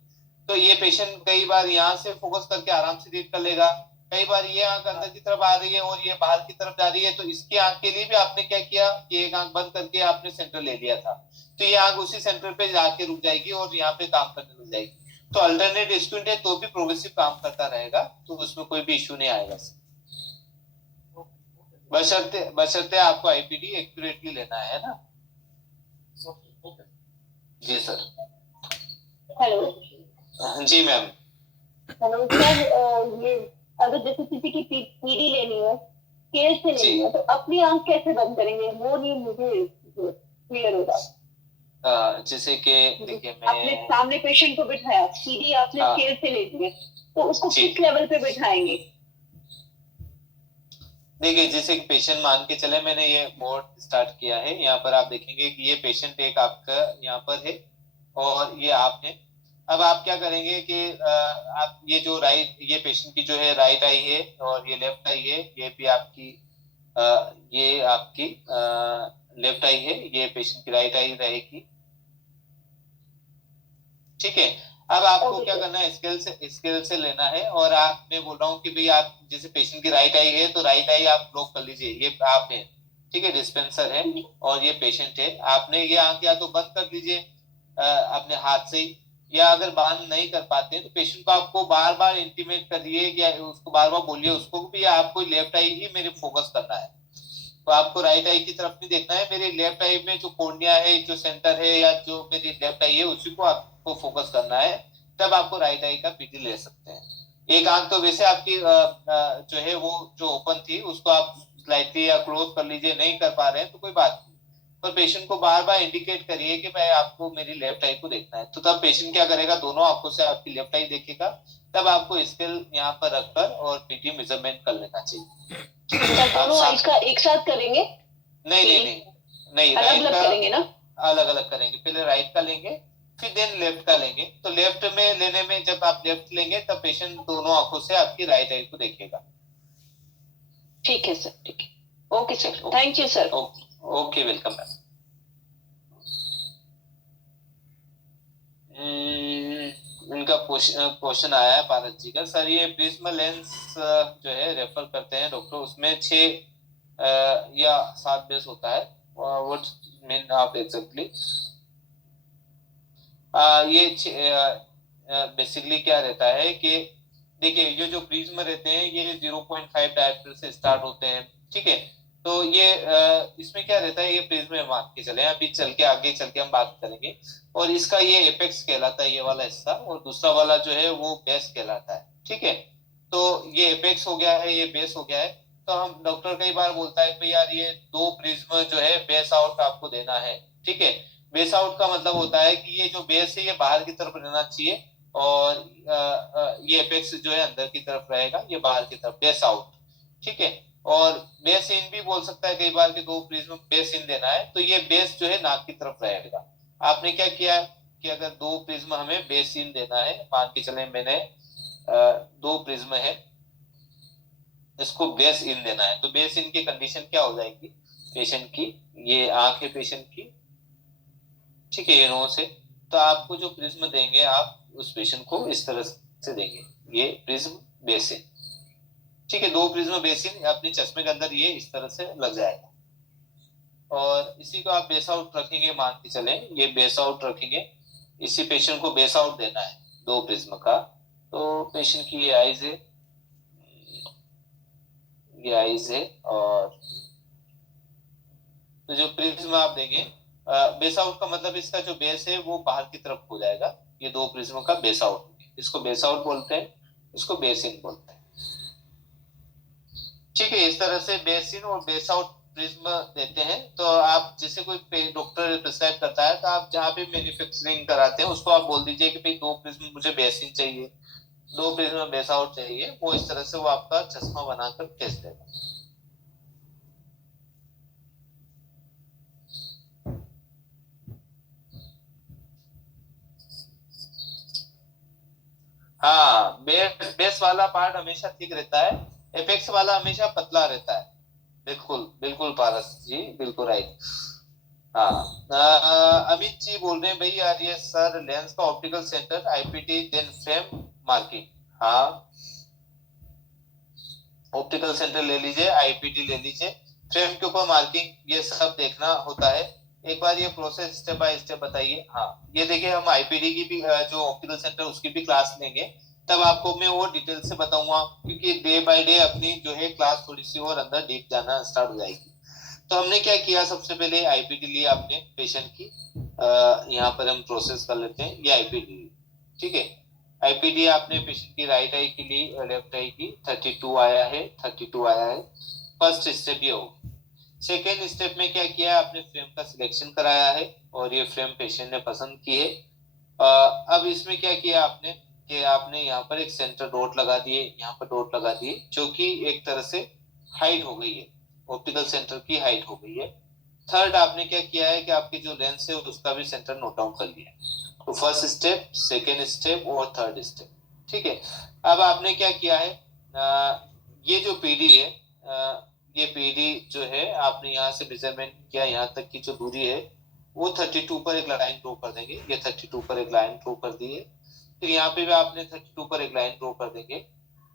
तो ये पेशेंट कई बार यहाँ से फोकस करके आराम से रीड कर लेगा, कई बार ये आंख अंदर की तरफ आ रही है और ये बाहर की तरफ जा रही है, तो इसकी आंख के लिए भी आपने क्या किया कि एक आंख बंद करके आपने सेंटर ले लिया था, तो ये आंख उसी सेंटर पे जाके रुक जाएगी और यहाँ पे काम करने लग जाएगी। तो अल्टरनेट स्क्विंट है तो भी प्रोग्रेसिव काम करता रहेगा, तो उसमें कोई भी इश्यू नहीं आएगा। बशर्ते आपको आईपीडी एक्यूरेटली लेना है ना। जी सर। हेलो जी मैम। हेलो सर, ये अगर जैसे किसी की पीडी लेनी है, स्केल से लेनी है, तो अपनी आंख कैसे बंद करेंगे, वो नहीं मुझे क्लियर हो रहा। जैसे कि देखिए आपने सामने पेशेंट को बिठाया, सीधी आपने स्केल से ले ली है, तो उसको किस लेवल पे बिठाएंगे? देखिए जैसे कि पेशेंट मान के चले, मैंने ये बोर्ड स्टार्ट किया है, यहाँ पर आप देखेंगे कि ये पेशेंट एक आपका यहाँ पर है और ये आप है। अब आप क्या करेंगे कि आप ये जो राइट, ये पेशेंट की जो है राइट आई है और ये लेफ्ट आई है, ये भी आपकी ये आपकी लेफ्ट आई है, ये पेशेंट की राइट आई रहेगी। ठीक है, अब आपको क्या करना है, स्केल से लेना है, और आप, मैं बोल रहा हूँ कि भाई आप जैसे पेशेंट की राइट आई है तो राइट आई आप ब्लॉक कर लीजिए, ये आप है, ठीक है, डिस्पेंसर है और ये पेशेंट है, आपने ये आंख या तो बंद कर लीजिए अपने हाथ से ही, या अगर बंद नहीं कर पाते हैं तो पेशेंट को आपको बार बार इंटीमेट करिए या उसको बार बार बोलिए उसको भी आपको लेफ्ट आई ही मेरे फोकस करना है, तो आपको राइट आई की तरफ नहीं देखना है, मेरी लेफ्ट आई में जो कॉर्निया है, जो सेंटर है या जो मेरी लेफ्ट आई है उसी को आपको फोकस करना है, तब आपको राइट आई का पीटी ले सकते हैं। एक आंख तो वैसे आपकी जो है वो जो ओपन थी उसको आप स्लाइटली या क्लोज कर लीजिए, नहीं कर पा रहे हैं तो कोई बात नहीं, पर पेशेंट को बार बार इंडिकेट करिए कि भाई आपको मेरी लेफ्ट आई को देखना है, तो तब पेशेंट क्या करेगा, दोनों आंखों से आपकी लेफ्ट आई देखेगा, तब आपको स्केल यहाँ पर रखकर और पीटी मेजरमेंट कर लेना चाहिए। दोनों इसका एक साथ करेंगे? नहीं नहीं नहीं नहीं, अलग अलग करेंगे ना? अलग अलग करेंगे, पहले राइट का लेंगे फिर देन लेफ्ट का लेंगे, तो लेफ्ट में लेने में जब आप लेफ्ट लेंगे तब पेशेंट दोनों आंखों से आपकी राइट आई को देखेगा। ठीक है सर, ठीक है, okay sir, thank you sir. Okay, welcome ma'am. इनका क्वेश्चन आया है पारस जी का, सर ये प्रिज्म लेंस जो है रेफर करते हैं डॉक्टर, उसमें 6 या 7 बेस होता है, व्हाट मीन आप एग्जैक्टली? ये बेसिकली क्या रहता है कि देखिए ये जो प्रिज्म रहते हैं ये 0.5 डायप्टर से स्टार्ट होते हैं, ठीक है, तो ये इसमें क्या रहता है, ये प्रिज्म मान के चले, अभी चल के आगे चल के हम बात करेंगे, और इसका ये एपेक्स कहलाता है ये वाला हिस्सा, और दूसरा वाला जो है वो बेस कहलाता है, ठीक है, तो ये एपेक्स हो गया है, ये बेस हो गया है, तो हम डॉक्टर कई बार बोलता है कि यार ये 2 प्रिज्म जो है बेस आउट आपको देना है, ठीक है, बेस आउट का मतलब होता है कि ये जो बेस है ये बाहर की तरफ रहना चाहिए और ये एपेक्स जो है अंदर की तरफ रहेगा, ये बाहर की तरफ, बेस आउट, ठीक है, और बेस इन भी बोल सकता है कई बार कि 2 प्रिज्म बेस इन देना है, तो ये बेस जो है नाक की तरफ रहेगा। आपने क्या किया कि अगर 2 प्रिज्म हमें बेस इन देना है, मान के चले मैंने 2 प्रिज्म है, इसको बेस इन देना है, तो बेस इन की कंडीशन क्या हो जाएगी पेशेंट की, ये आंख है पेशेंट की, ठीक है, ये नो से, तो आपको जो प्रिज्म देंगे आप उस पेशेंट को इस तरह से देंगे, ये प्रिज्म बेस है, ठीक है, 2 प्रिज्म बेसिन अपने चश्मे के अंदर ये इस तरह से लग जाएगा। और इसी को आप बेस आउट रखेंगे, मान के चले ये बेस आउट रखेंगे, इसी पेशेंट को बेस आउट देना है 2 प्रिज्म का। तो पेशेंट की ये आईज है, ये आईज है, और तो जो प्रिज्म आप देंगे बेस आउट का मतलब इसका जो बेस है वो बाहर की तरफ हो जाएगा। ये 2 प्रिज्म का बेस आउट, इसको बेस आउट बोलते हैं, इसको बेस इन बोलते हैं। ठीक है, इस तरह से बेस इन और बेस आउट प्रिज्म देते हैं। तो आप जैसे कोई डॉक्टर प्रिस्क्राइब करता है तो आप जहाँ पे मैन्युफैक्चरिंग कराते हैं उसको आप बोल दीजिए कि भाई 2 प्रिज्म मुझे बेस इन चाहिए, 2 प्रिज्म बेस आउट चाहिए। वो इस तरह से वो आपका चश्मा बनाकर भेज देगा। हाँ, बेस वाला पार्ट हमेशा थिक रहता है, एपेक्स वाला हमेशा पतला रहता है। बिल्कुल बिल्कुल पारस जी, बिल्कुल राइट। हाँ, अमित जी बोल रहे हैं भाई यार ये सर लेंस का optical centre IPT then frame marking. हाँ, ऑप्टिकल सेंटर ले लीजिए, आईपीटी ले लीजिए, फ्रेम के ऊपर मार्किंग, ये सब देखना होता है। एक बार ये प्रोसेस स्टेप बाय स्टेप बताइए। हाँ, ये देखिए हम आईपीडी की भी जो ऑप्टिकल सेंटर उसकी भी क्लास लेंगे, तब आपको मैं और डिटेल से बताऊंगा, क्योंकि डे बाय डे अपनी जो है क्लास थोड़ी सी और अंदर डीप जाना स्टार्ट हो जाएगी। तो हमने क्या किया, सबसे पहले आईपीडी ली आपने पेशेंट की, यहाँ पर हम प्रोसेस कर लेते हैं। ये आईपीडी, ठीक है, आईपीडी आपने पेशेंट की राइट आई की ली, लेफ्ट आई की 32 आया है, 32 आया है। फर्स्ट स्टेप ये हो। सेकेंड स्टेप में क्या किया, आपने फ्रेम का सिलेक्शन कराया है और ये फ्रेम पेशेंट ने पसंद की है। अब इसमें क्या किया आपने कि आपने यहाँ पर एक सेंटर डॉट लगा दिए, यहाँ पर डॉट लगा दिए, जो कि एक तरह से हाइड हो गई है, ऑप्टिकल सेंटर की हाइट हो गई है। थर्ड आपने क्या किया है कि आपकी जो लेंस है उसका भी सेंटर नोट डाउन कर लिया। तो फर्स्ट स्टेप, सेकेंड स्टेप और थर्ड स्टेप, ठीक है। अब आपने क्या किया है, ये जो पीडी है, ये पीडी जो है आपने यहाँ से मेजरमेंट किया, यहाँ तक की जो दूरी है वो 32 पर एक लाइन ड्रॉ कर देंगे। ये 32 पर एक लाइन ड्रॉ कर दी है, फिर यहाँ पे भी आपने 32 पर एक लाइन ड्रॉ कर देंगे,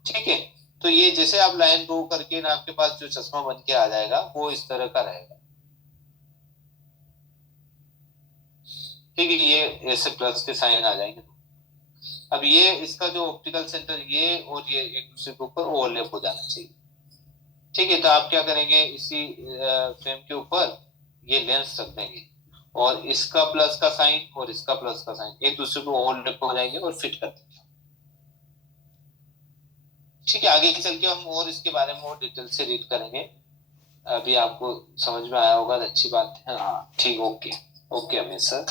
ठीक है। तो ये जैसे आप लाइन ड्रॉ करके ना आपके पास जो चश्मा बन के आ जाएगा वो इस तरह का रहेगा, ठीक है। ये ऐसे प्लस के साइन आ जाएंगे। अब ये इसका जो ऑप्टिकल सेंटर ये और ये एक दूसरे के ऊपर ओवरलैप हो जाना चाहिए, ठीक है। तो आप क्या करेंगे, इसी फ्रेम के ऊपर ये लेंस रख देंगे और इसका प्लस का साइन और इसका प्लस का साइन एक दूसरे को ओवरलैप हो जाएंगे और फिट कर देंगे, ठीक है। आगे चल के हम और इसके बारे में और डिटेल से रीड करेंगे। अभी आपको समझ में आया होगा, अच्छी बात है। हाँ ठीक, ओके ओके अमित सर।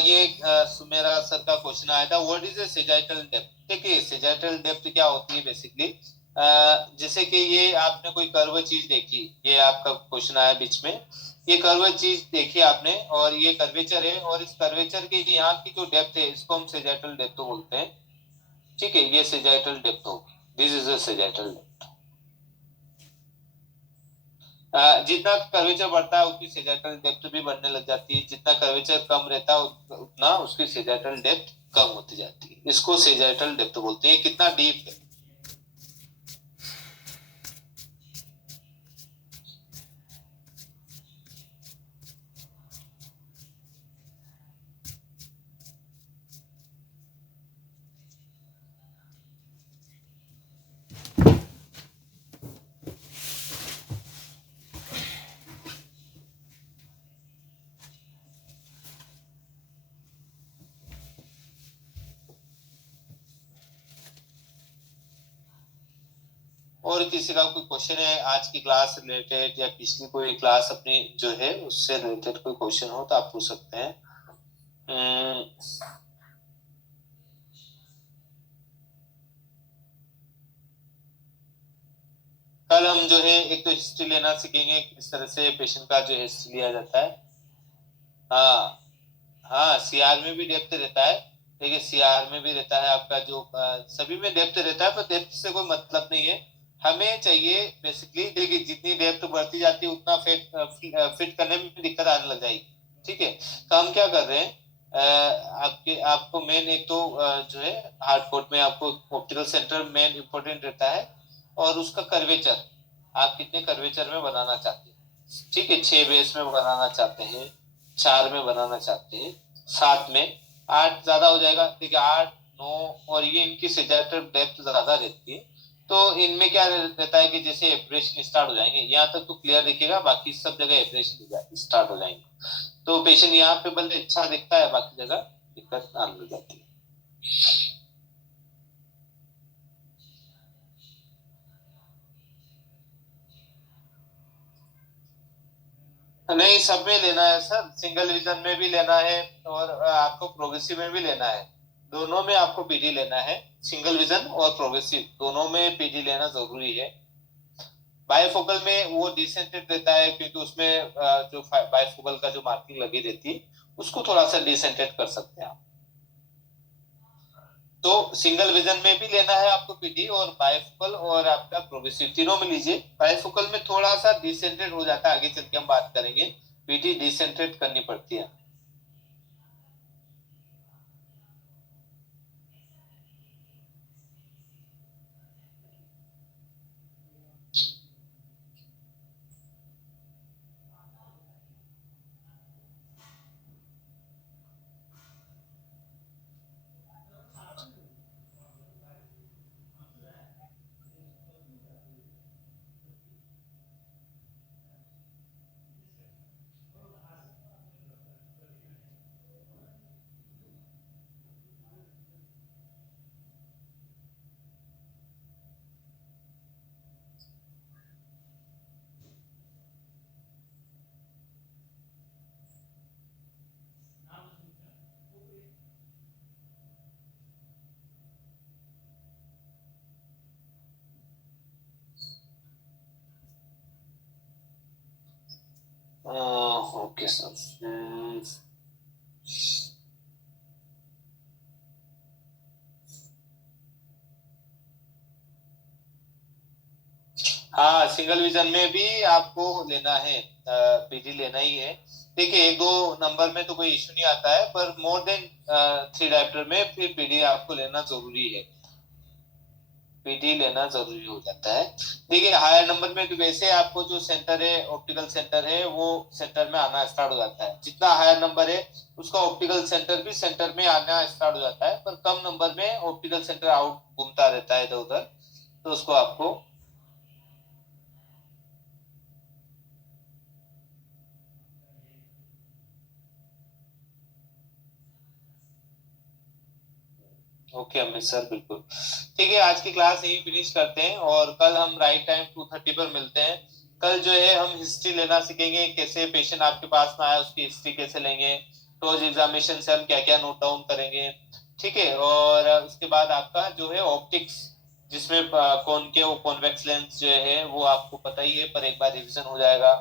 ये सुमेरा सर का क्वेश्चन आया था, what is a sagittal depth. देखिए सेजाइटल डेप्थ क्या होती है बेसिकली, जैसे कि ये आपने कोई कर्व चीज देखी, ये आपका क्वेश्चन आया बीच में, ये कर्व चीज देखी आपने और ये कर्वेचर है, और इस कर्वेचर के यहाँ की जो डेप्थ है इसको हम सेजाइटल डेप्थ बोलते हैं, ठीक है। ये सेजाइटल डेप्थ होगी, this is a sagittal depth. जितना कर्वेचर बढ़ता है उतनी सेजाइटल डेप्थ भी बढ़ने लग जाती है, जितना कर्वेचर कम रहता है उतना उसकी सेजाइटल डेप्थ कम होती जाती है। इसको सेजाइटल डेप्थ बोलते हैं। कितना डीप है, और किसी का कोई क्वेश्चन है आज की क्लास रिलेटेड या पिछली कोई क्लास अपनी जो है उससे रिलेटेड कोई क्वेश्चन हो तो आप पूछ सकते हैं। कल हम जो है एक तो हिस्ट्री लेना सीखेंगे, किस तरह से पेशेंट का जो हिस्ट्री लिया जाता है। हाँ हाँ, सीआर में भी डेप्थ रहता है, देखिए सीआर में भी रहता है आपका जो सभी में डेप्थ रहता है, पर डेप्थ से कोई मतलब नहीं है। हमें चाहिए बेसिकली, देखिए जितनी डेप्थ बढ़ती जाती है उतना फिट करने में दिक्कत आने लग जाएगी। ठीक है, तो हम क्या कर रहे हैं, आपको मेन एक तो जो है हार्ड कोट में आपको ऑप्टिकल सेंटर मेन इंपॉर्टेंट रहता है, और उसका कर्वेचर, आप कितने कर्वेचर में बनाना चाहते हैं। ठीक है, 6 बेस में बनाना चाहते हैं, 4 में बनाना चाहते हैं, 7 में, 8 ज्यादा हो जाएगा, ठीक है, 8, 9, और ये इनकी सिजेटर डेप्थ ज्यादा रहती है, तो इनमें क्या रहता है कि जैसे एब्रेशन स्टार्ट हो जाएंगे, यहाँ तक तो क्लियर दिखेगा, बाकी सब जगह एब्रेशन स्टार्ट हो जाएंगे, तो पेशेंट यहाँ पे भले अच्छा दिखता है, बाकी जगह दिक्कत आने लग जाती है। नहीं, सब में लेना है सर, सिंगल विजन में भी लेना है, और आपको प्रोग्रेसिव में भी लेना है, दोनों में आपको पीडी लेना है, सिंगल विजन और प्रोग्रेसिव दोनों में पीडी लेना जरूरी है। बायफोकल में वो डिसेंटेड रहता है, क्योंकि उसमें जो बायफोकल का जो मार्किंग लगी रहती है, उसको थोड़ा सा डिसेंटेड कर सकते हैं आप। तो सिंगल विजन में भी लेना है आपको पीडी, और बायफोकल और आपका प्रोग्रेसिव तीनों में लीजिए। बायफोकल में थोड़ा सा डिसेंटेड हो जाता है, आगे चल के हम बात करेंगे, पीडी डिसेंटेड करनी पड़ती है। Okay sir. हाँ, सिंगल विजन में भी आपको लेना है, पीडी लेना ही है। देखिए, 1-2 नंबर में तो कोई इश्यू नहीं आता है, पर मोर देन 3 डायप्टर में फिर पीडी आपको लेना जरूरी है, पीडी लेना जरूरी हो जाता है। देखिए, हायर नंबर में तो वैसे आपको जो सेंटर है, ऑप्टिकल सेंटर है, वो सेंटर में आना स्टार्ट हो जाता है, जितना हायर नंबर है उसका ऑप्टिकल सेंटर भी सेंटर में आना स्टार्ट हो जाता है, पर कम नंबर में ऑप्टिकल सेंटर आउट घूमता रहता है इधर उधर, तो उसको आपको ओके अमित सर, बिल्कुल ठीक है। आज की क्लास यही फिनिश करते हैं, और कल हम राइट टाइम 2:30 पर मिलते हैं। कल जो है हम हिस्ट्री लेना सीखेंगे, कैसे पेशेंट आपके पास में आया उसकी हिस्ट्री कैसे लेंगे, रोज एग्जामिनेशन से हम क्या क्या नोट डाउन करेंगे, ठीक है। और उसके बाद आपका जो है ऑप्टिक्स, जिसमें कॉनकेव कॉन्वेक्स लेंस जो है वो आपको पता ही है, पर एक बार रिवीजन हो जाएगा,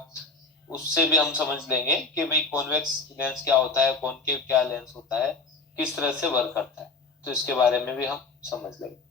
उससे भी हम समझ लेंगे कि भाई कॉन्वेक्स लेंस क्या होता है, कॉनकेव क्या लेंस होता है, किस तरह से वर्क करता है, तो इसके बारे में भी हम समझ लेंगे।